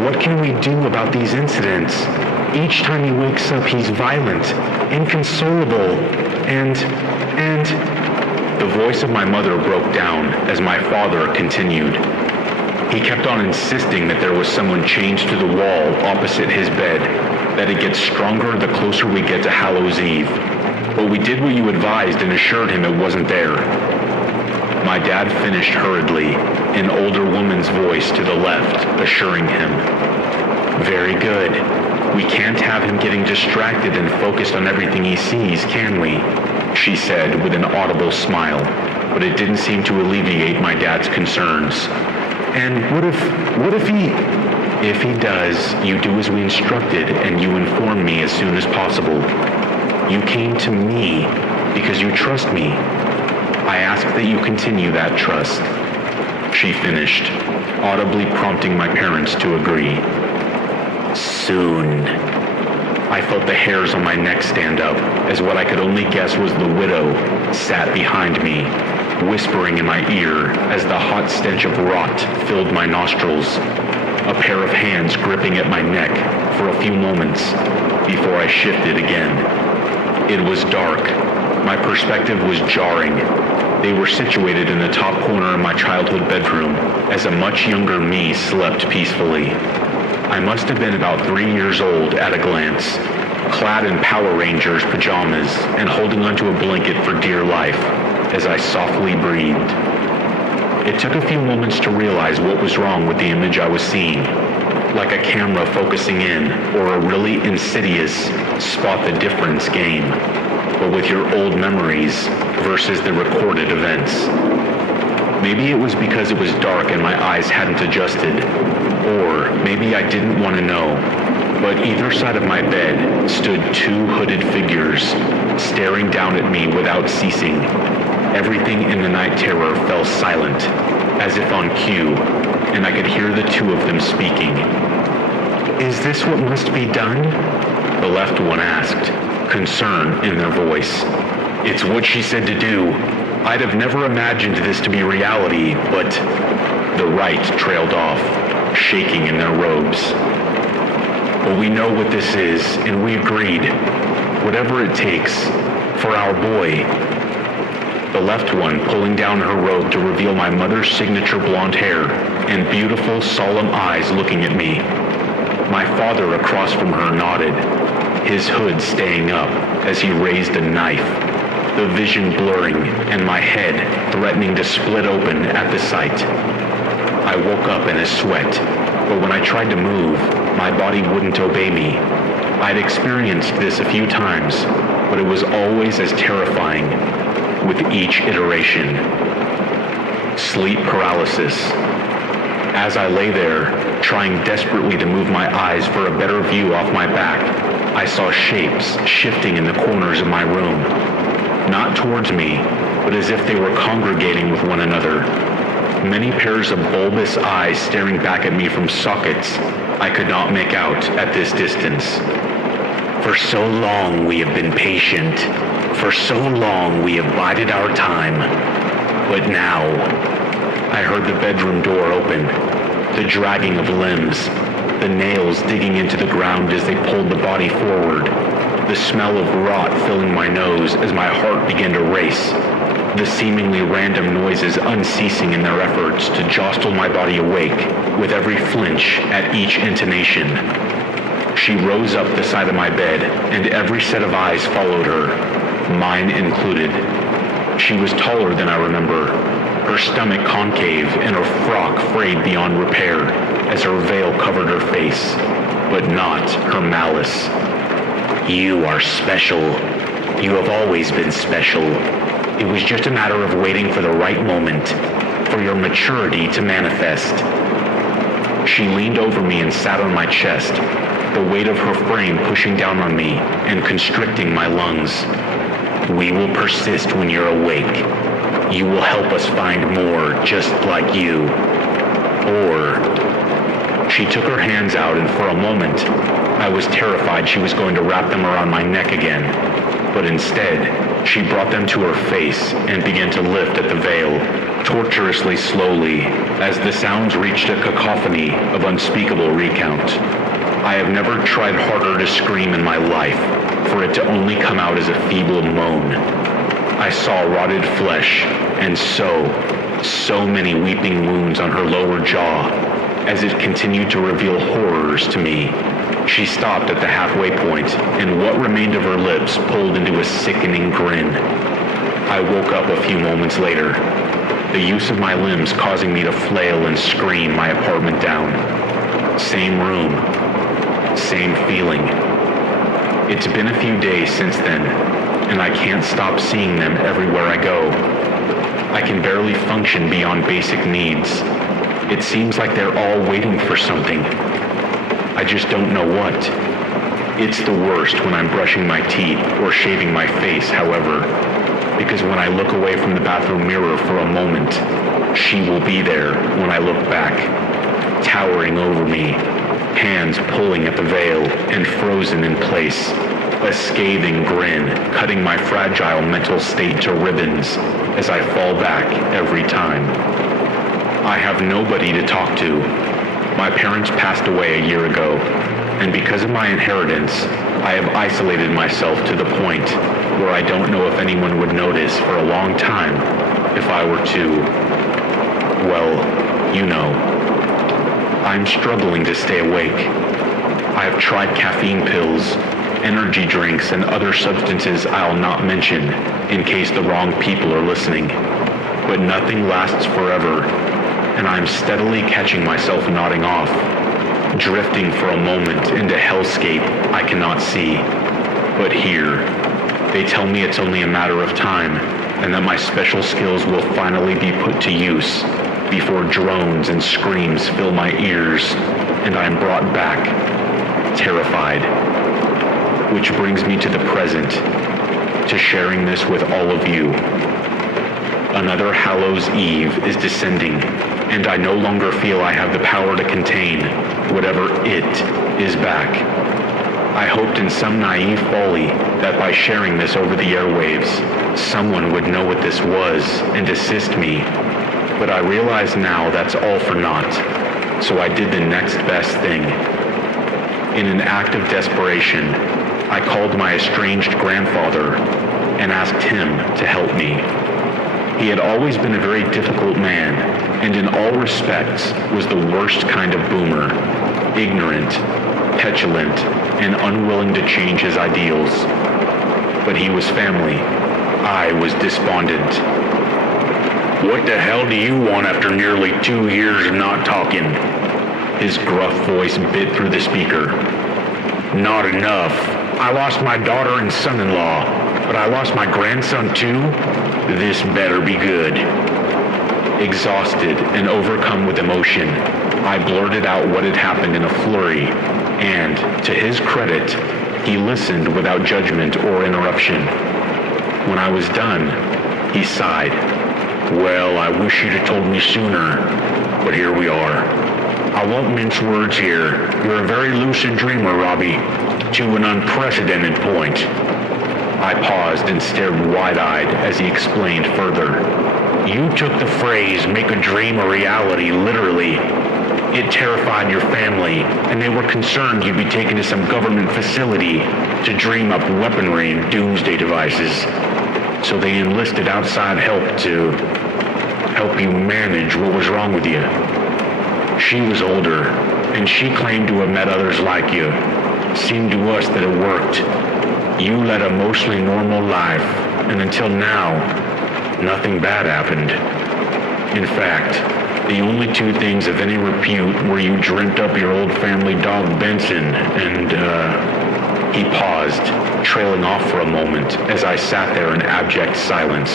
What can we do about these incidents? Each time he wakes up, he's violent, inconsolable, and... The voice of my mother broke down as my father continued. He kept on insisting that there was someone chained to the wall opposite his bed, that it gets stronger the closer we get to Hallows Eve. But we did what you advised and assured him it wasn't there. My dad finished hurriedly, an older woman's voice to the left, assuring him. Very good. We can't have him getting distracted and focused on everything he sees, can we? She said with an audible smile, but it didn't seem to alleviate my dad's concerns. And what if he... If he does, you do as we instructed and you inform me as soon as possible. You came to me because you trust me. I ask that you continue that trust. She finished, audibly prompting my parents to agree. Soon. I felt the hairs on my neck stand up as what I could only guess was the widow sat behind me, whispering in my ear as the hot stench of rot filled my nostrils, a pair of hands gripping at my neck for a few moments before I shifted again. It was dark. My perspective was jarring. They were situated in the top corner of my childhood bedroom as a much younger me slept peacefully. I must have been about 3 years old at a glance, clad in Power Rangers pajamas and holding onto a blanket for dear life as I softly breathed. It took a few moments to realize what was wrong with the image I was seeing, like a camera focusing in or a really insidious spot the difference game, but with your old memories versus the recorded events. Maybe it was because it was dark and my eyes hadn't adjusted, or maybe I didn't want to know, but either side of my bed stood 2 hooded figures, staring down at me without ceasing. Everything in the night terror fell silent, as if on cue, and I could hear the 2 of them speaking. Is this what must be done? The left one asked, concern in their voice. It's what she said to do. I'd have never imagined this to be reality, but... The right trailed off, shaking in their robes. But we know what this is, and we agreed. Whatever it takes, for our boy. The left one pulling down her robe to reveal my mother's signature blonde hair and beautiful, solemn eyes looking at me. My father across from her nodded, his hood staying up as he raised a knife, the vision blurring and my head threatening to split open at the sight. I woke up in a sweat, but when I tried to move, my body wouldn't obey me. I'd experienced this a few times, but it was always as terrifying with each iteration. Sleep paralysis. As I lay there, trying desperately to move my eyes for a better view off my back, I saw shapes shifting in the corners of my room. Not towards me, but as if they were congregating with one another. Many pairs of bulbous eyes staring back at me from sockets I could not make out at this distance. For so long we have been patient. For so long we have bided our time. But now, I heard the bedroom door open, the dragging of limbs, the nails digging into the ground as they pulled the body forward, the smell of rot filling my nose as my heart began to race, the seemingly random noises unceasing in their efforts to jostle my body awake with every flinch at each intonation. She rose up the side of my bed, and every set of eyes followed her, mine included. She was taller than I remember, her stomach concave and her frock frayed beyond repair as her veil covered her face, but not her malice. You are special. You have always been special. It was just a matter of waiting for the right moment, for your maturity to manifest. She leaned over me and sat on my chest, the weight of her frame pushing down on me and constricting my lungs. We will persist when you're awake. You will help us find more just like you. Or... She took her hands out, and for a moment, I was terrified she was going to wrap them around my neck again. But instead, she brought them to her face and began to lift at the veil, torturously slowly, as the sounds reached a cacophony of unspeakable recount. I have never tried harder to scream in my life, for it to only come out as a feeble moan. I saw rotted flesh, and so many weeping wounds on her lower jaw, as it continued to reveal horrors to me. She stopped at the halfway point, and what remained of her lips pulled into a sickening grin. I woke up a few moments later, the use of my limbs causing me to flail and scream my apartment down. Same room, same feeling. It's been a few days since then, and I can't stop seeing them everywhere I go. I can barely function beyond basic needs. It seems like they're all waiting for something. I just don't know what. It's the worst when I'm brushing my teeth or shaving my face, however, because when I look away from the bathroom mirror for a moment, she will be there when I look back, towering over me, hands pulling at the veil and frozen in place, a scathing grin cutting my fragile mental state to ribbons as I fall back every time. I have nobody to talk to. My parents passed away a year ago, and because of my inheritance, I have isolated myself to the point where I don't know if anyone would notice for a long time if I were to, well, you know. I'm struggling to stay awake. I have tried caffeine pills, energy drinks, and other substances I'll not mention in case the wrong people are listening, but nothing lasts forever. And I'm steadily catching myself nodding off, drifting for a moment into hellscape I cannot see. But here, they tell me it's only a matter of time, and that my special skills will finally be put to use before drones and screams fill my ears, and I am brought back, terrified. Which brings me to the present, to sharing this with all of you. Another Hallows Eve is descending, and I no longer feel I have the power to contain whatever it is back. I hoped in some naive folly that by sharing this over the airwaves, someone would know what this was and assist me. But I realize now that's all for naught, so I did the next best thing. In an act of desperation, I called my estranged grandfather and asked him to help me. He had always been a very difficult man, and in all respects was the worst kind of boomer, ignorant, petulant, and unwilling to change his ideals. But he was family. I was despondent. What the hell do you want after nearly 2 years of not talking? His gruff voice bit through the speaker. Not enough. I lost my daughter and son-in-law, but I lost my grandson too? This better be good. Exhausted and overcome with emotion, I blurted out what had happened in a flurry, and, to his credit, he listened without judgment or interruption. When I was done, he sighed. Well, I wish you'd have told me sooner, but here we are. I won't mince words here. You're a very lucid dreamer, Robbie, to an unprecedented point. I paused and stared wide-eyed as he explained further. You took the phrase, make a dream a reality, literally. It terrified your family, and they were concerned you'd be taken to some government facility to dream up weaponry and doomsday devices. So they enlisted outside help to help you manage what was wrong with you. She was older, and she claimed to have met others like you. Seemed to us that it worked. You led a mostly normal life, and until now, nothing bad happened. In fact, the only two things of any repute were you dreamt up your old family dog Benson and, He paused, trailing off for a moment as I sat there in abject silence.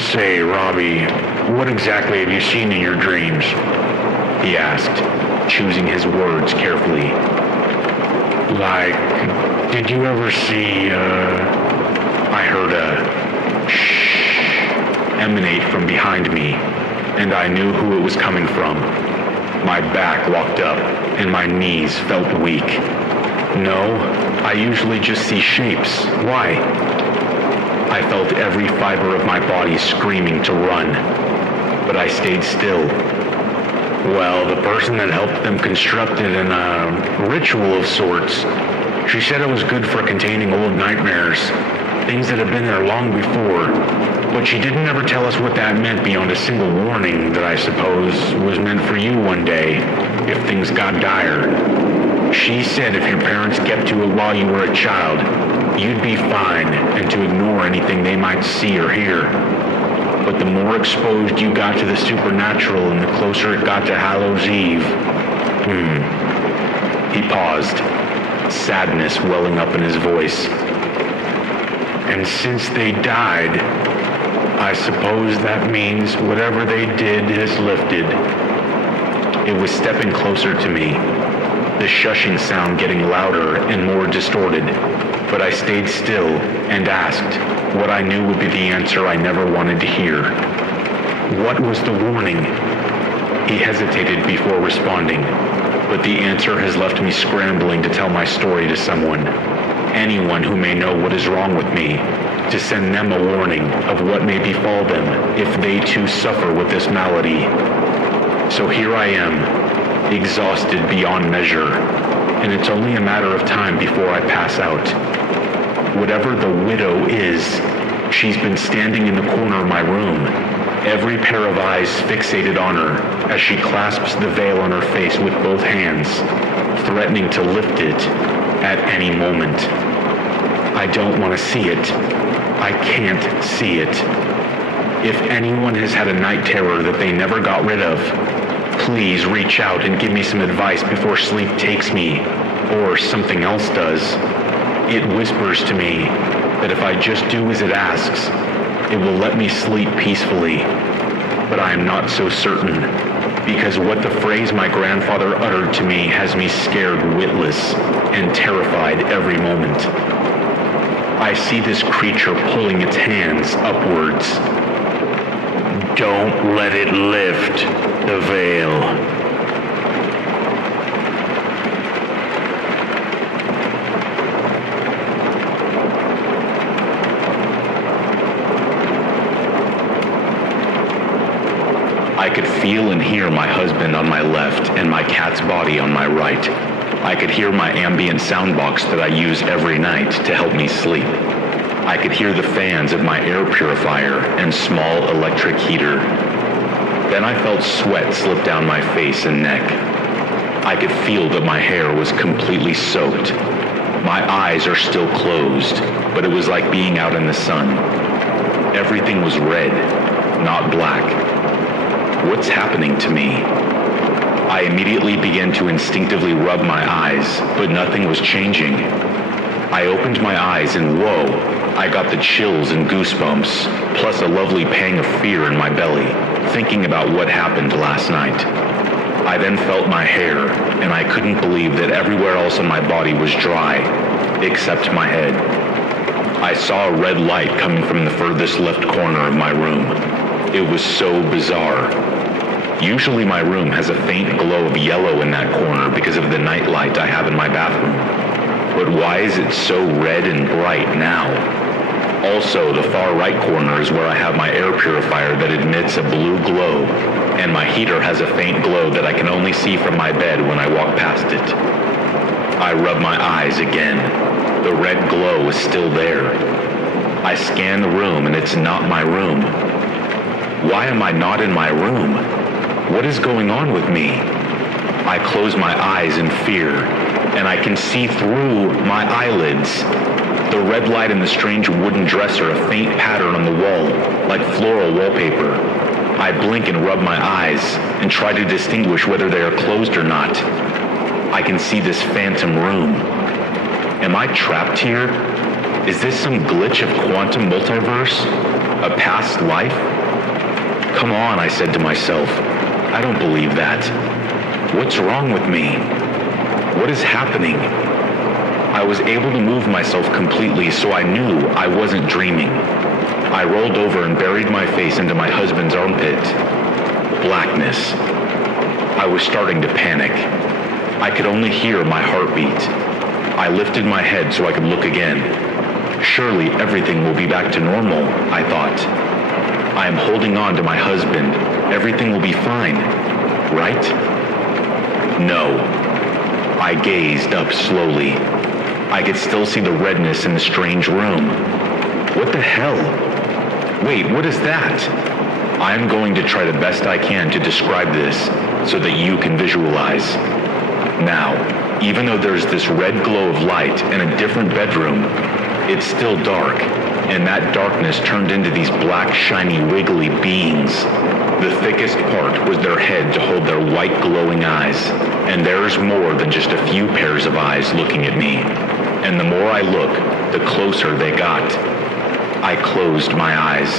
Say, Robbie, what exactly have you seen in your dreams? He asked, choosing his words carefully. Like, did you ever see, I heard a shh emanate from behind me, and I knew who it was coming from. My back locked up, and my knees felt weak. No, I usually just see shapes. Why? I felt every fiber of my body screaming to run, but I stayed still. Well, the person that helped them constructed a ritual of sorts. She said it was good for containing old nightmares, things that had been there long before, but she didn't ever tell us what that meant beyond a single warning that I suppose was meant for you one day, if things got dire. She said if your parents kept to it while you were a child, you'd be fine, and to ignore anything they might see or hear. But the more exposed you got to the supernatural and the closer it got to Hallows Eve. He paused, sadness welling up in his voice. And since they died, I suppose that means whatever they did has lifted. It was stepping closer to me, the shushing sound getting louder and more distorted, but I stayed still and asked what I knew would be the answer I never wanted to hear. What was the warning? He hesitated before responding, but the answer has left me scrambling to tell my story to someone, anyone who may know what is wrong with me, to send them a warning of what may befall them if they too suffer with this malady. So here I am, exhausted beyond measure, and it's only a matter of time before I pass out. Whatever the widow is, she's been standing in the corner of my room, every pair of eyes fixated on her as she clasps the veil on her face with both hands, threatening to lift it at any moment. I don't want to see it. I can't see it. If anyone has had a night terror that they never got rid of, please reach out and give me some advice before sleep takes me, or something else does. It whispers to me that if I just do as it asks, it will let me sleep peacefully. But I am not so certain, because what the phrase my grandfather uttered to me has me scared witless and terrified every moment. I see this creature pulling its hands upwards. Don't let it lift the veil. I could feel and hear my husband on my left and my cat's body on my right. I could hear my ambient sound box that I use every night to help me sleep. I could hear the fans of my air purifier and small electric heater. Then I felt sweat slip down my face and neck. I could feel that my hair was completely soaked. My eyes are still closed, but it was like being out in the sun. Everything was red, not black. What's happening to me? I immediately began to instinctively rub my eyes, but nothing was changing. I opened my eyes and whoa, I got the chills and goosebumps, plus a lovely pang of fear in my belly, thinking about what happened last night. I then felt my hair, and I couldn't believe that everywhere else on my body was dry, except my head. I saw a red light coming from the furthest left corner of my room. It was so bizarre. Usually my room has a faint glow of yellow in that corner because of the night light I have in my bathroom. But why is it so red and bright now? Also, the far right corner is where I have my air purifier that emits a blue glow, and my heater has a faint glow that I can only see from my bed when I walk past it. I rub my eyes again. The red glow is still there. I scan the room and it's not my room. Why am I not in my room? What is going on with me? I close my eyes in fear, and I can see through my eyelids. The red light in the strange wooden dresser, a faint pattern on the wall, like floral wallpaper. I blink and rub my eyes and try to distinguish whether they are closed or not. I can see this phantom room. Am I trapped here? Is this some glitch of quantum multiverse? A past life? Come on, I said to myself. I don't believe that. What's wrong with me? What is happening? I was able to move myself completely, so I knew I wasn't dreaming. I rolled over and buried my face into my husband's armpit. Blackness. I was starting to panic. I could only hear my heartbeat. I lifted my head so I could look again. Surely everything will be back to normal, I thought. I am holding on to my husband. Everything will be fine, right? No. I gazed up slowly. I could still see the redness in the strange room. What the hell? Wait, what is that? I'm going to try the best I can to describe this so that you can visualize. Now, even though there's this red glow of light in a different bedroom, it's still dark, and that darkness turned into these black, shiny, wiggly beings. The thickest part was their head to hold their white, glowing eyes, and there's more than just a few pairs of eyes looking at me. And the more I look, the closer they got. I closed my eyes.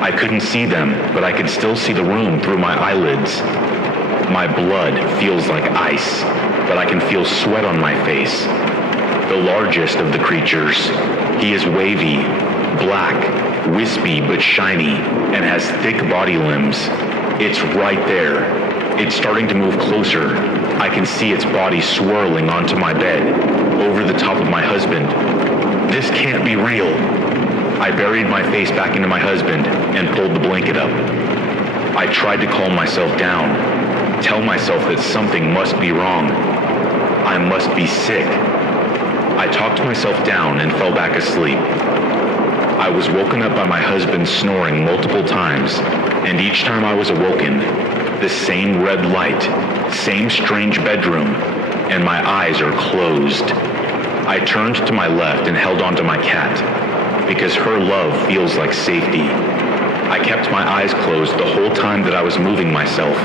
I couldn't see them, but I could still see the room through my eyelids. My blood feels like ice, but I can feel sweat on my face. The largest of the creatures, he is wavy, black, wispy but shiny, and has thick body limbs. It's right there. It's starting to move closer. I can see its body swirling onto my bed, over the top of my husband. This can't be real. I buried my face back into my husband and pulled the blanket up. I tried to calm myself down, tell myself that something must be wrong. I must be sick. I talked myself down and fell back asleep. I was woken up by my husband snoring multiple times, and each time I was awoken, the same red light, same strange bedroom, and my eyes are closed. I turned to my left and held onto my cat, because her love feels like safety. I kept my eyes closed the whole time that I was moving myself.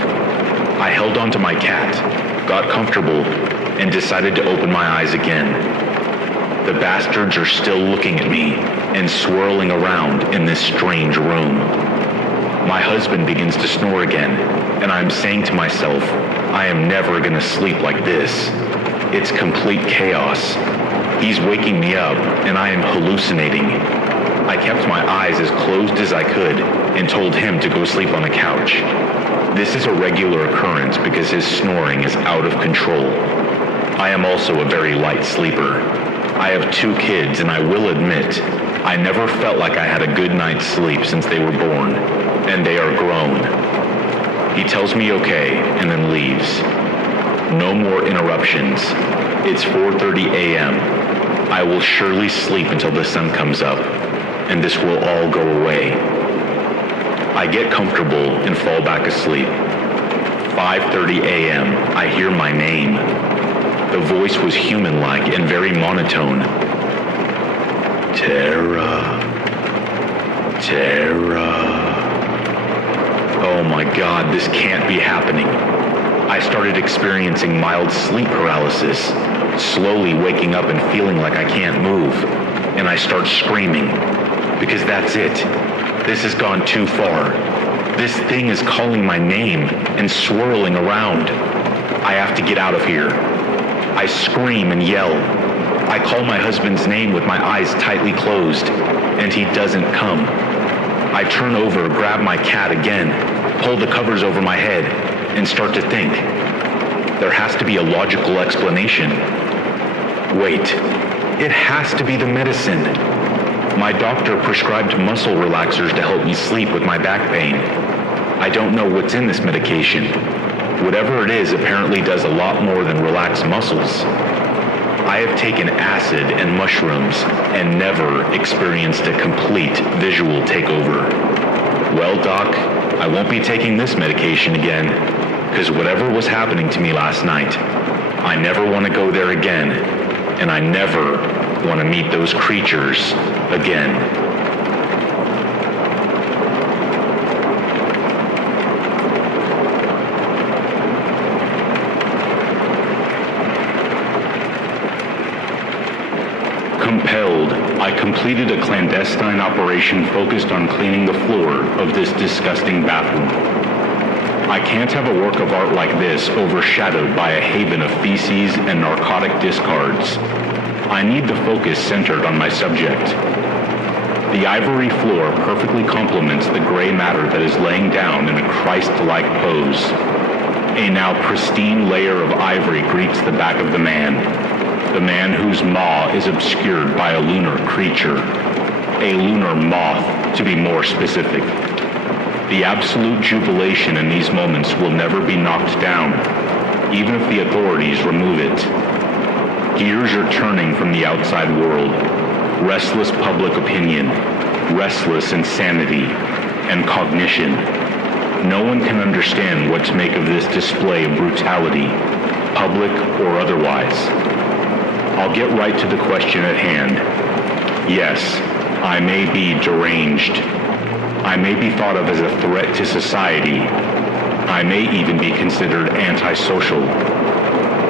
I held onto my cat, got comfortable, and decided to open my eyes again. The bastards are still looking at me and swirling around in this strange room. My husband begins to snore again, and I'm saying to myself, I am never gonna sleep like this. It's complete chaos. He's waking me up, and I am hallucinating. I kept my eyes as closed as I could and told him to go sleep on the couch. This is a regular occurrence because his snoring is out of control. I am also a very light sleeper. I have 2 kids, and I will admit, I never felt like I had a good night's sleep since they were born, and they are grown. He tells me okay, and then leaves. No more interruptions. It's 4:30 a.m. I will surely sleep until the sun comes up, and this will all go away. I get comfortable and fall back asleep. 5:30 a.m. I hear my name. The voice was human-like and very monotone. Tara. Tara. Oh my God, this can't be happening. I started experiencing mild sleep paralysis, slowly waking up and feeling like I can't move. And I start screaming, because that's it. This has gone too far. This thing is calling my name and swirling around. I have to get out of here. I scream and yell. I call my husband's name with my eyes tightly closed, and he doesn't come. I turn over, grab my cat again, pull the covers over my head, and start to think. There has to be a logical explanation. Wait, it has to be the medicine. My doctor prescribed muscle relaxers to help me sleep with my back pain. I don't know what's in this medication. Whatever it is apparently does a lot more than relax muscles. I have taken acid and mushrooms and never experienced a complete visual takeover. Well, Doc, I won't be taking this medication again, because whatever was happening to me last night, I never want to go there again, and I never want to meet those creatures again. I completed a clandestine operation focused on cleaning the floor of this disgusting bathroom. I can't have a work of art like this overshadowed by a haven of feces and narcotic discards. I need the focus centered on my subject. The ivory floor perfectly complements the gray matter that is laying down in a Christ-like pose. A now pristine layer of ivory greets the back of the man whose maw is obscured by a lunar creature, a lunar moth, to be more specific. The absolute jubilation in these moments will never be knocked down, even if the authorities remove it. Gears are turning from the outside world, restless public opinion, restless insanity, and cognition. No one can understand what to make of this display of brutality, public or otherwise. I'll get right to the question at hand. Yes, I may be deranged. I may be thought of as a threat to society. I may even be considered antisocial.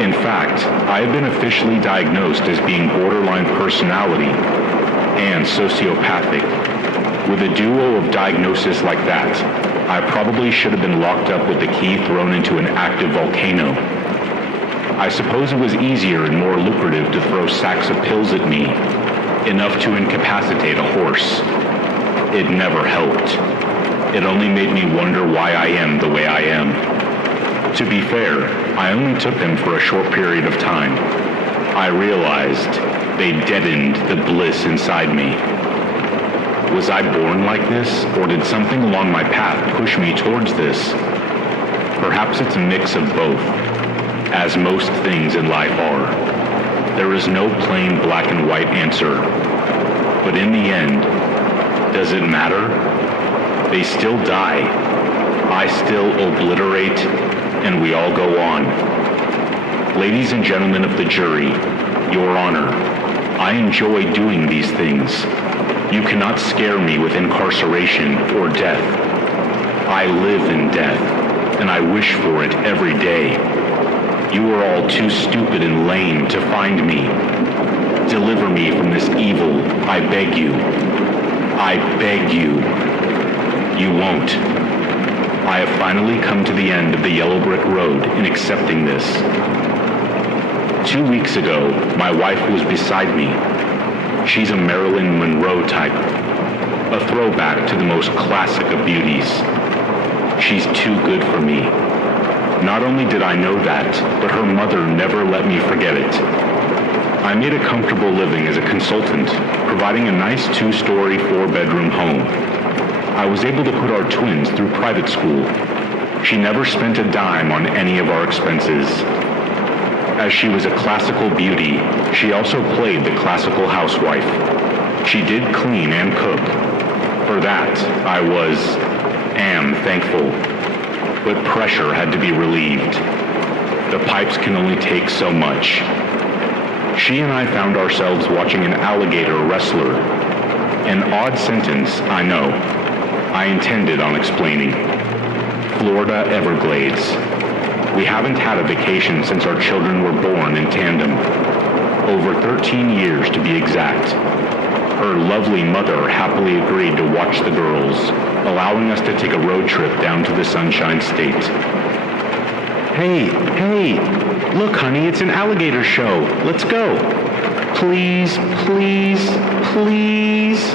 In fact, I have been officially diagnosed as being borderline personality and sociopathic. With a duo of diagnoses like that, I probably should have been locked up with the key thrown into an active volcano. I suppose it was easier and more lucrative to throw sacks of pills at me, enough to incapacitate a horse. It never helped. It only made me wonder why I am the way I am. To be fair, I only took them for a short period of time. I realized they deadened the bliss inside me. Was I born like this, or did something along my path push me towards this? Perhaps it's a mix of both, as most things in life are. There is no plain black and white answer. But in the end, does it matter? They still die. I still obliterate, and we all go on. Ladies and gentlemen of the jury, Your Honor, I enjoy doing these things. You cannot scare me with incarceration or death. I live in death, and I wish for it every day. You are all too stupid and lame to find me. Deliver me from this evil, I beg you. I beg you. You won't. I have finally come to the end of the yellow brick road in accepting this. 2 weeks ago, my wife was beside me. She's a Marilyn Monroe type, a throwback to the most classic of beauties. She's too good for me. Not only did I know that, but her mother never let me forget it. I made a comfortable living as a consultant, providing a nice 2-story, 4-bedroom home. I was able to put our twins through private school. She never spent a dime on any of our expenses. As she was a classical beauty, she also played the classical housewife. She did clean and cook. For that, I am thankful. But pressure had to be relieved. The pipes can only take so much. She and I found ourselves watching an alligator wrestler. An odd sentence, I know. I intended on explaining. Florida Everglades. We haven't had a vacation since our children were born in tandem. Over 13 years to be exact. Her lovely mother happily agreed to watch the girls, allowing us to take a road trip down to the Sunshine State. Hey, look honey, it's an alligator show. Let's go. Please, please, please.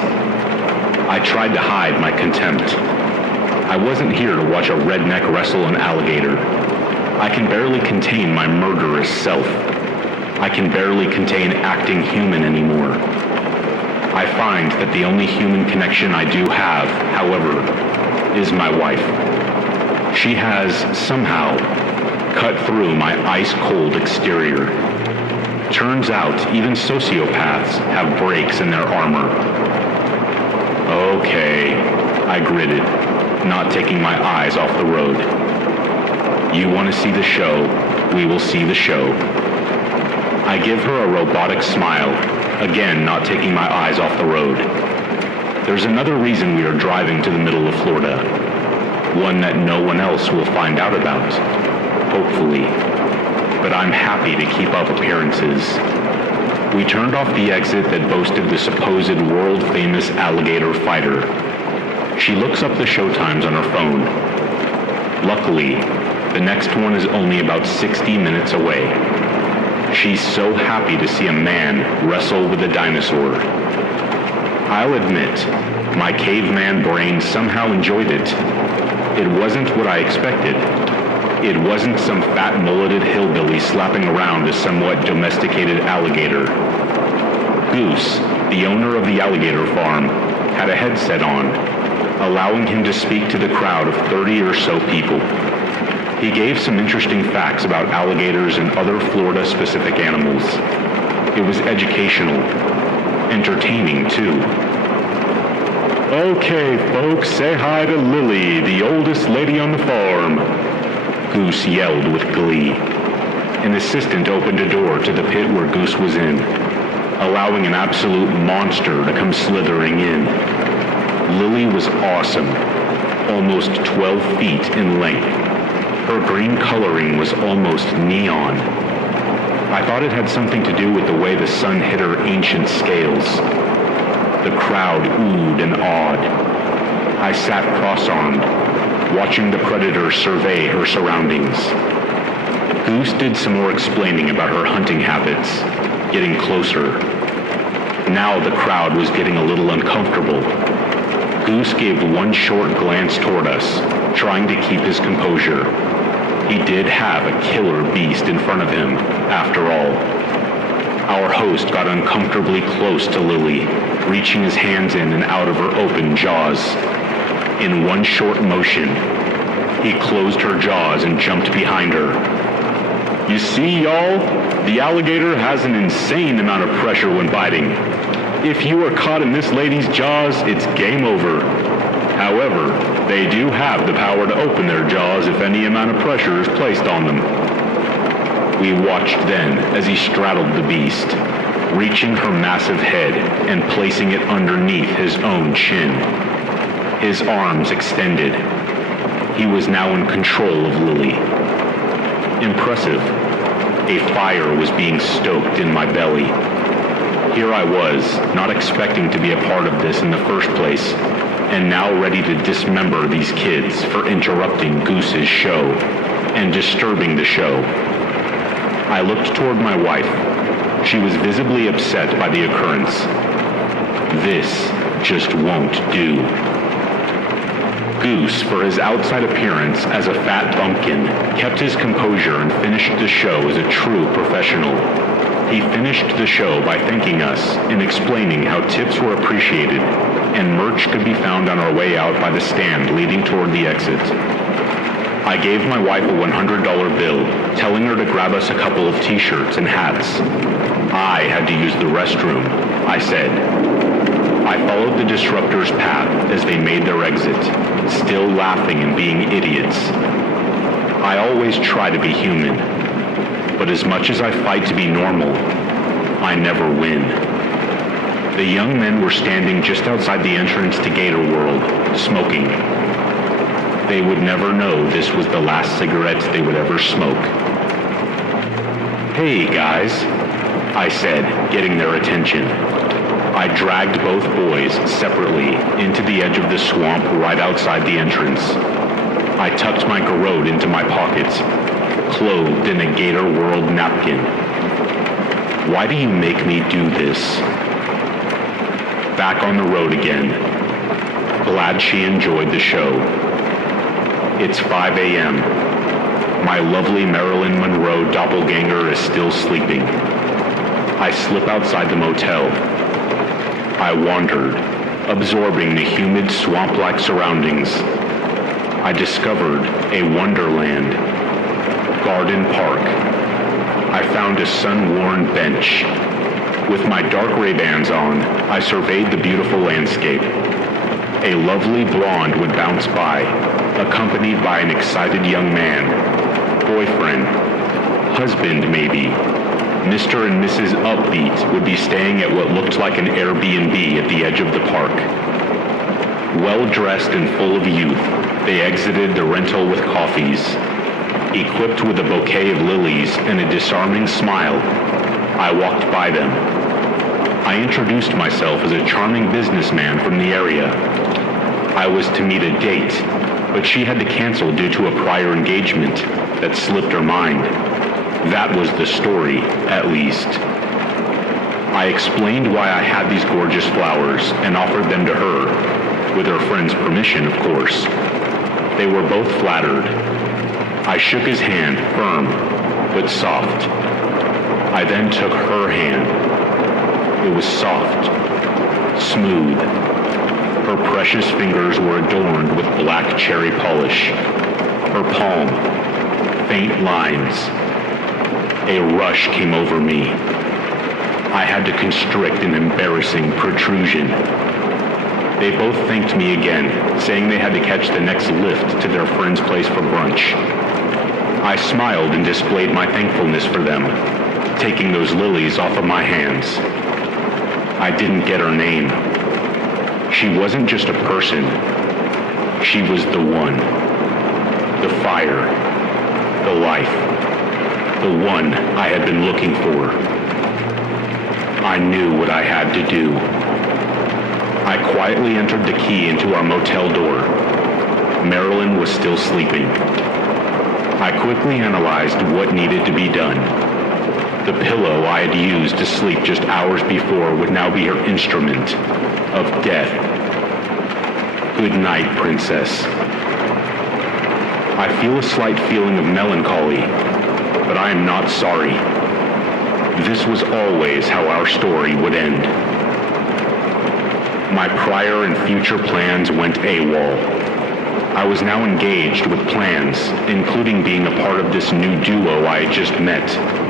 I tried to hide my contempt. I wasn't here to watch a redneck wrestle an alligator. I can barely contain my murderous self. I can barely contain acting human anymore. I find that the only human connection I do have, however, is my wife. She has, somehow, cut through my ice-cold exterior. Turns out, even sociopaths have breaks in their armor. Okay, I gritted, not taking my eyes off the road. You want to see the show, we will see the show. I give her a robotic smile, again not taking my eyes off the road. There's another reason we are driving to the middle of Florida. One that no one else will find out about, hopefully. But I'm happy to keep up appearances. We turned off the exit that boasted the supposed world-famous alligator fighter. She looks up the showtimes on her phone. Luckily, the next one is only about 60 minutes away. She's so happy to see a man wrestle with a dinosaur. I'll admit, my caveman brain somehow enjoyed it. It wasn't what I expected. It wasn't some fat mulleted hillbilly slapping around a somewhat domesticated alligator. Goose, the owner of the alligator farm, had a headset on, allowing him to speak to the crowd of 30 or so people. He gave some interesting facts about alligators and other Florida-specific animals. It was educational, entertaining too. "Okay, folks, say hi to Lily, the oldest lady on the farm," Goose yelled with glee. An assistant opened a door to the pit where Goose was in, allowing an absolute monster to come slithering in. Lily was awesome, almost 12 feet in length. Her green coloring was almost neon. I thought it had something to do with the way the sun hit her ancient scales. The crowd oohed and awed. I sat cross-armed, watching the predator survey her surroundings. Goose did some more explaining about her hunting habits, getting closer. Now the crowd was getting a little uncomfortable. Goose gave one short glance toward us, trying to keep his composure. He did have a killer beast in front of him, after all. Our host got uncomfortably close to Lily, reaching his hands in and out of her open jaws. In one short motion, he closed her jaws and jumped behind her. "You see, y'all? The alligator has an insane amount of pressure when biting. If you are caught in this lady's jaws, it's game over. However, they do have the power to open their jaws if any amount of pressure is placed on them." We watched then as he straddled the beast, reaching her massive head and placing it underneath his own chin. His arms extended. He was now in control of Lily. Impressive. A fire was being stoked in my belly. Here I was, not expecting to be a part of this in the first place, and now ready to dismember these kids for interrupting Goose's show and disturbing the show. I looked toward my wife. She was visibly upset by the occurrence. This just won't do. Goose, for his outside appearance as a fat bumpkin, kept his composure and finished the show as a true professional. He finished the show by thanking us and explaining how tips were appreciated and merch could be found on our way out by the stand leading toward the exit. I gave my wife a $100 bill, telling her to grab us a couple of t-shirts and hats. I had to use the restroom, I said. I followed the disruptors' path as they made their exit, still laughing and being idiots. I always try to be human, but as much as I fight to be normal, I never win. The young men were standing just outside the entrance to Gator World, smoking. They would never know this was the last cigarettes they would ever smoke. "Hey, guys," I said, getting their attention. I dragged both boys separately into the edge of the swamp right outside the entrance. I tucked my garrote into my pockets, clothed in a Gator World napkin. "Why do you make me do this?" Back on the road again. Glad she enjoyed the show. It's 5 a.m. My lovely Marilyn Monroe doppelganger is still sleeping. I slip outside the motel. I wandered, absorbing the humid swamp-like surroundings. I discovered a wonderland. Garden Park. I found a sun-worn bench. With my dark Ray-Bans on, I surveyed the beautiful landscape. A lovely blonde would bounce by, accompanied by an excited young man. Boyfriend. Husband, maybe. Mr. and Mrs. Upbeat would be staying at what looked like an Airbnb at the edge of the park. Well-dressed and full of youth, they exited the rental with coffees. Equipped with a bouquet of lilies and a disarming smile, I walked by them, I introduced myself as a charming businessman from the area. I was to meet a date, but she had to cancel due to a prior engagement that slipped her mind. That was the story, at least. I explained why I had these gorgeous flowers and offered them to her, with her friend's permission, of course. They were both flattered. I shook his hand, firm, but soft. I then took her hand. It was soft, smooth. Her precious fingers were adorned with black cherry polish. Her palm, faint lines. A rush came over me. I had to constrict an embarrassing protrusion. They both thanked me again, saying they had to catch the next lift to their friend's place for brunch. I smiled and displayed my thankfulness for them, taking those lilies off of my hands. I didn't get her name. She wasn't just a person. She was the one. The fire. The life. The one I had been looking for. I knew what I had to do. I quietly entered the key into our motel door. Marilyn was still sleeping. I quickly analyzed what needed to be done. The pillow I had used to sleep just hours before would now be her instrument of death. Good night, princess. I feel a slight feeling of melancholy, but I am not sorry. This was always how our story would end. My prior and future plans went AWOL. I was now engaged with plans, including being a part of this new duo I had just met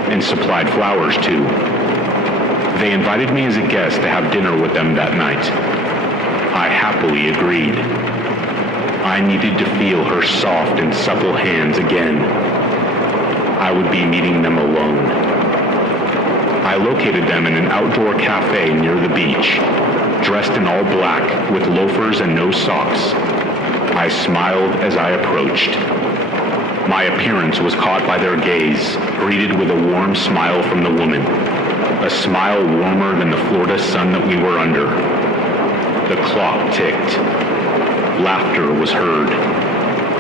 and supplied flowers to. They invited me as a guest to have dinner with them that night. I happily agreed. I needed to feel her soft and supple hands again. I would be meeting them alone. I located them in an outdoor cafe near the beach, dressed in all black with loafers and no socks. I smiled as I approached. My appearance was caught by their gaze, greeted with a warm smile from the woman, a smile warmer than the Florida sun that we were under. The clock ticked. Laughter was heard.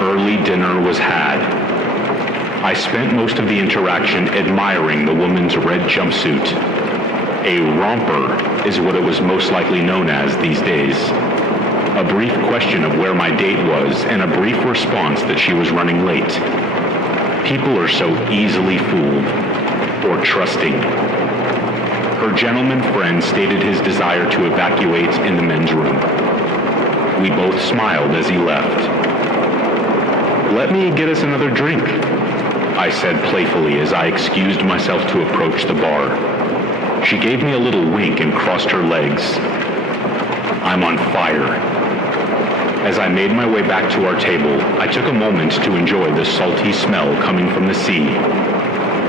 Early dinner was had. I spent most of the interaction admiring the woman's red jumpsuit. A romper is what it was most likely known as these days. A brief question of where my date was, and a brief response that she was running late. People are so easily fooled, or trusting. Her gentleman friend stated his desire to evacuate in the men's room. We both smiled as he left. "Let me get us another drink," I said playfully as I excused myself to approach the bar. She gave me a little wink and crossed her legs. I'm on fire. As I made my way back to our table, I took a moment to enjoy the salty smell coming from the sea.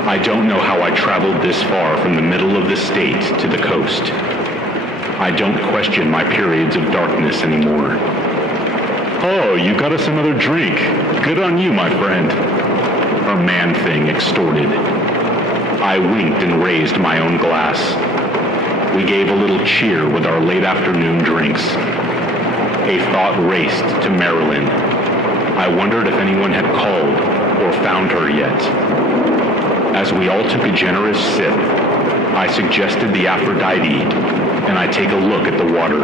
I don't know how I traveled this far from the middle of the state to the coast. I don't question my periods of darkness anymore. "Oh, you got us another drink. Good on you, my friend," her man-thing extorted. I winked and raised my own glass. We gave a little cheer with our late afternoon drinks. A thought raced to Marilyn. I wondered if anyone had called or found her yet. As we all took a generous sip, I suggested the Aphrodite, and I take a look at the water.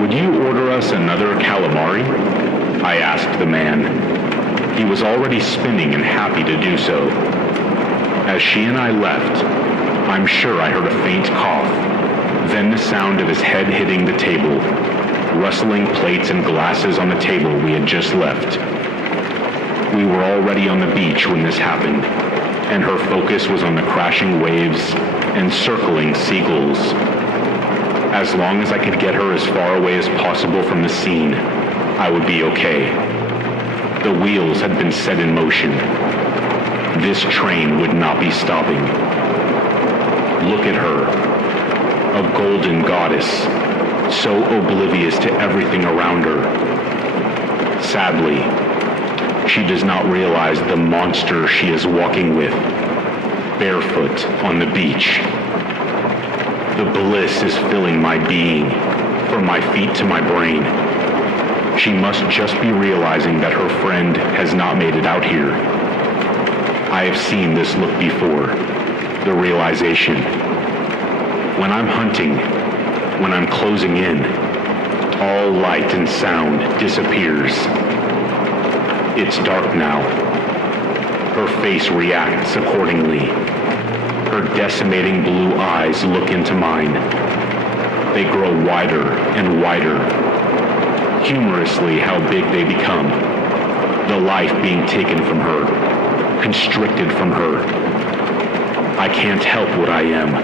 "Would you order us another calamari?" I asked the man. He was already spinning and happy to do so. As she and I left, I'm sure I heard a faint cough, then the sound of his head hitting the table, rustling plates and glasses on the table we had just left. We were already on the beach when this happened, and her focus was on the crashing waves and circling seagulls. As long as I could get her as far away as possible from the scene, I would be okay. The wheels had been set in motion. This train would not be stopping. Look at her, a golden goddess, so oblivious to everything around her. Sadly, she does not realize the monster she is walking with, barefoot on the beach. The bliss is filling my being, from my feet to my brain. She must just be realizing that her friend has not made it out here. I have seen this look before, the realization. When I'm hunting, when I'm closing in, all light and sound disappears. It's dark now. Her face reacts accordingly. Her decimating blue eyes look into mine. They grow wider and wider. Humorously how big they become. The life being taken from her, constricted from her. I can't help what I am.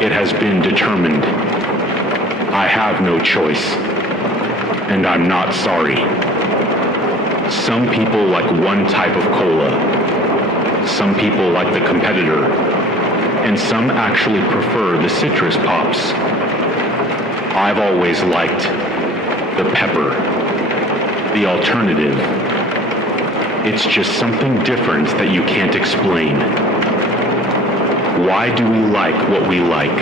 It has been determined. I have no choice. And I'm not sorry. Some people like one type of cola. Some people like the competitor. And some actually prefer the citrus pops. I've always liked the pepper, the alternative. It's just something different that you can't explain. Why do we like what we like?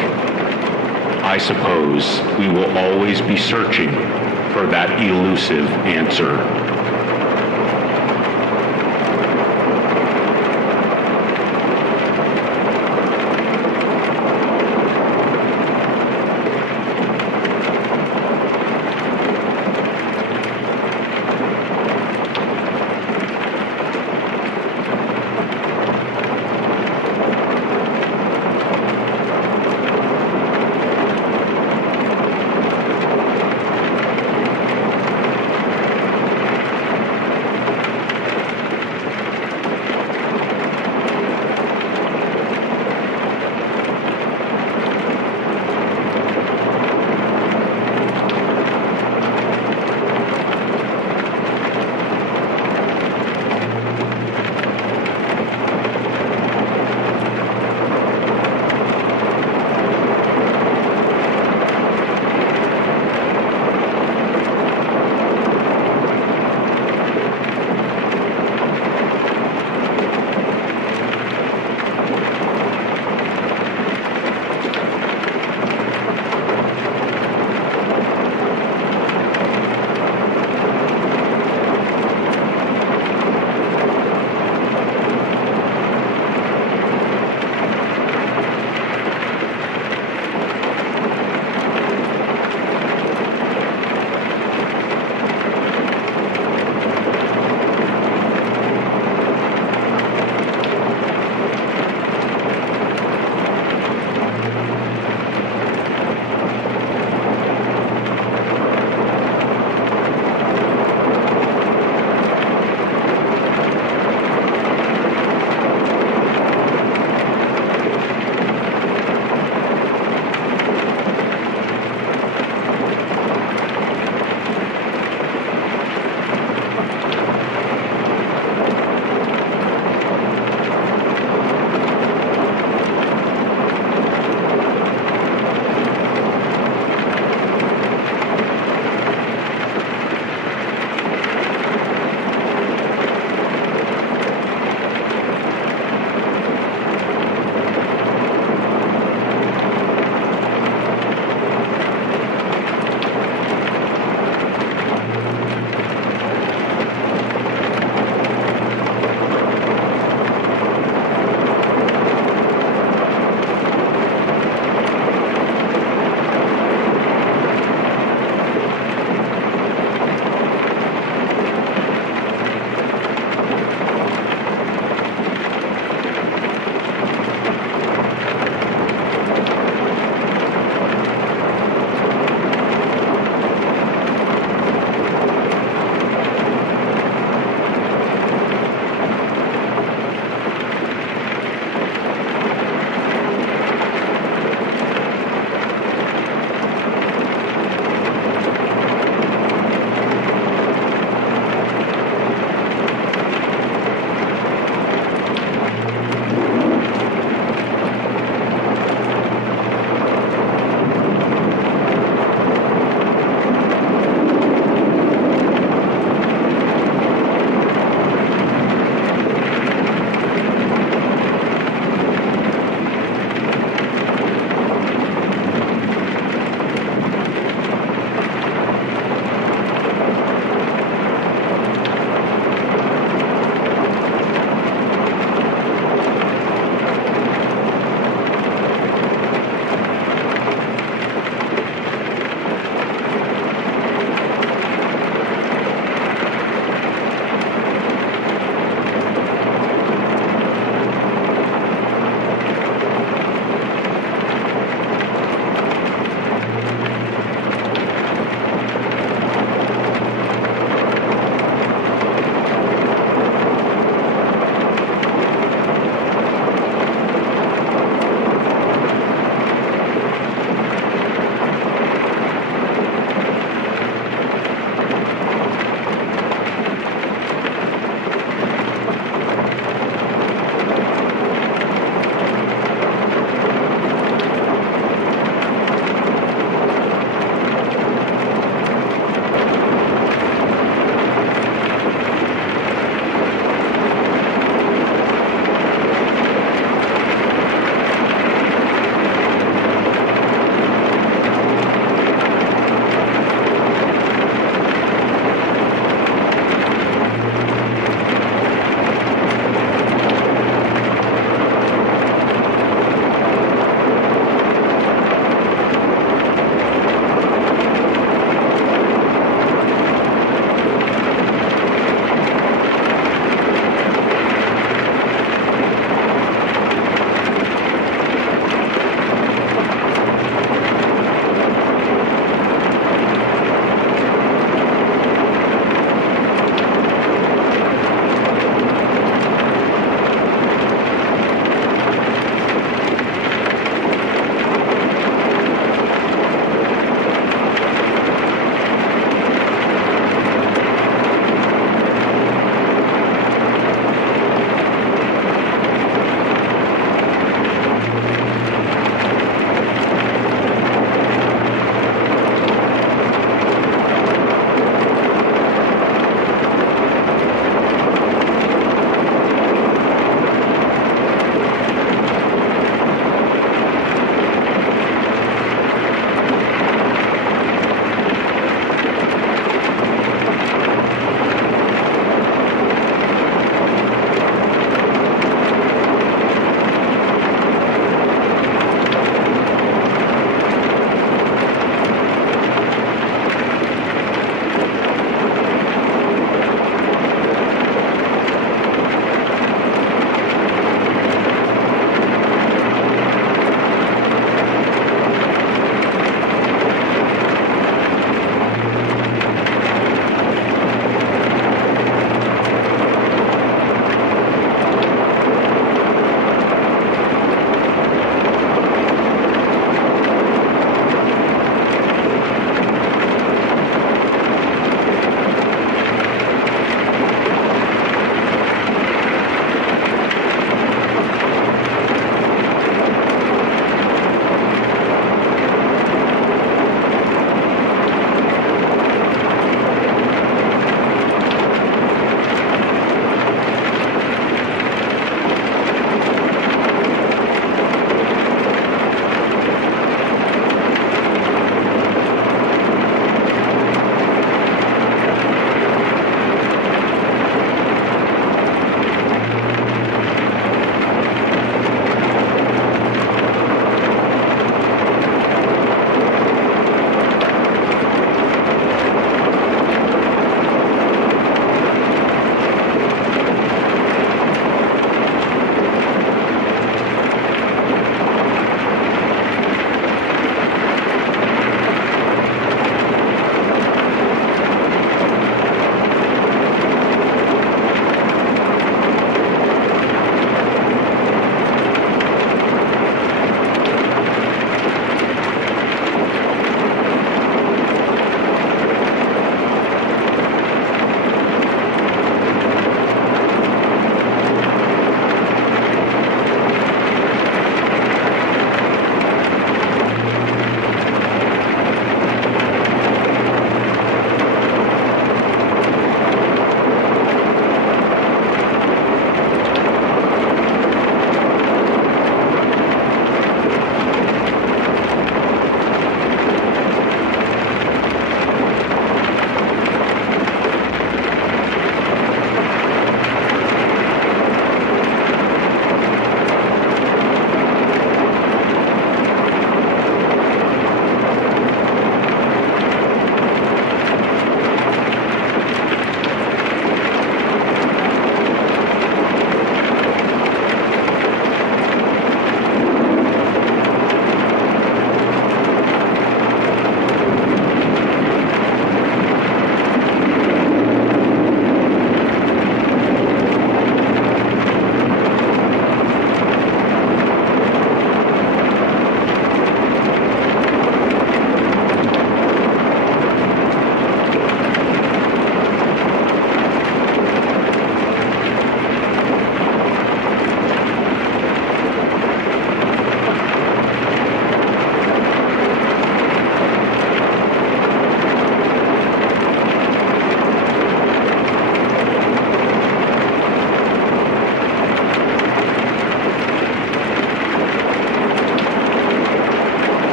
I suppose we will always be searching for that elusive answer.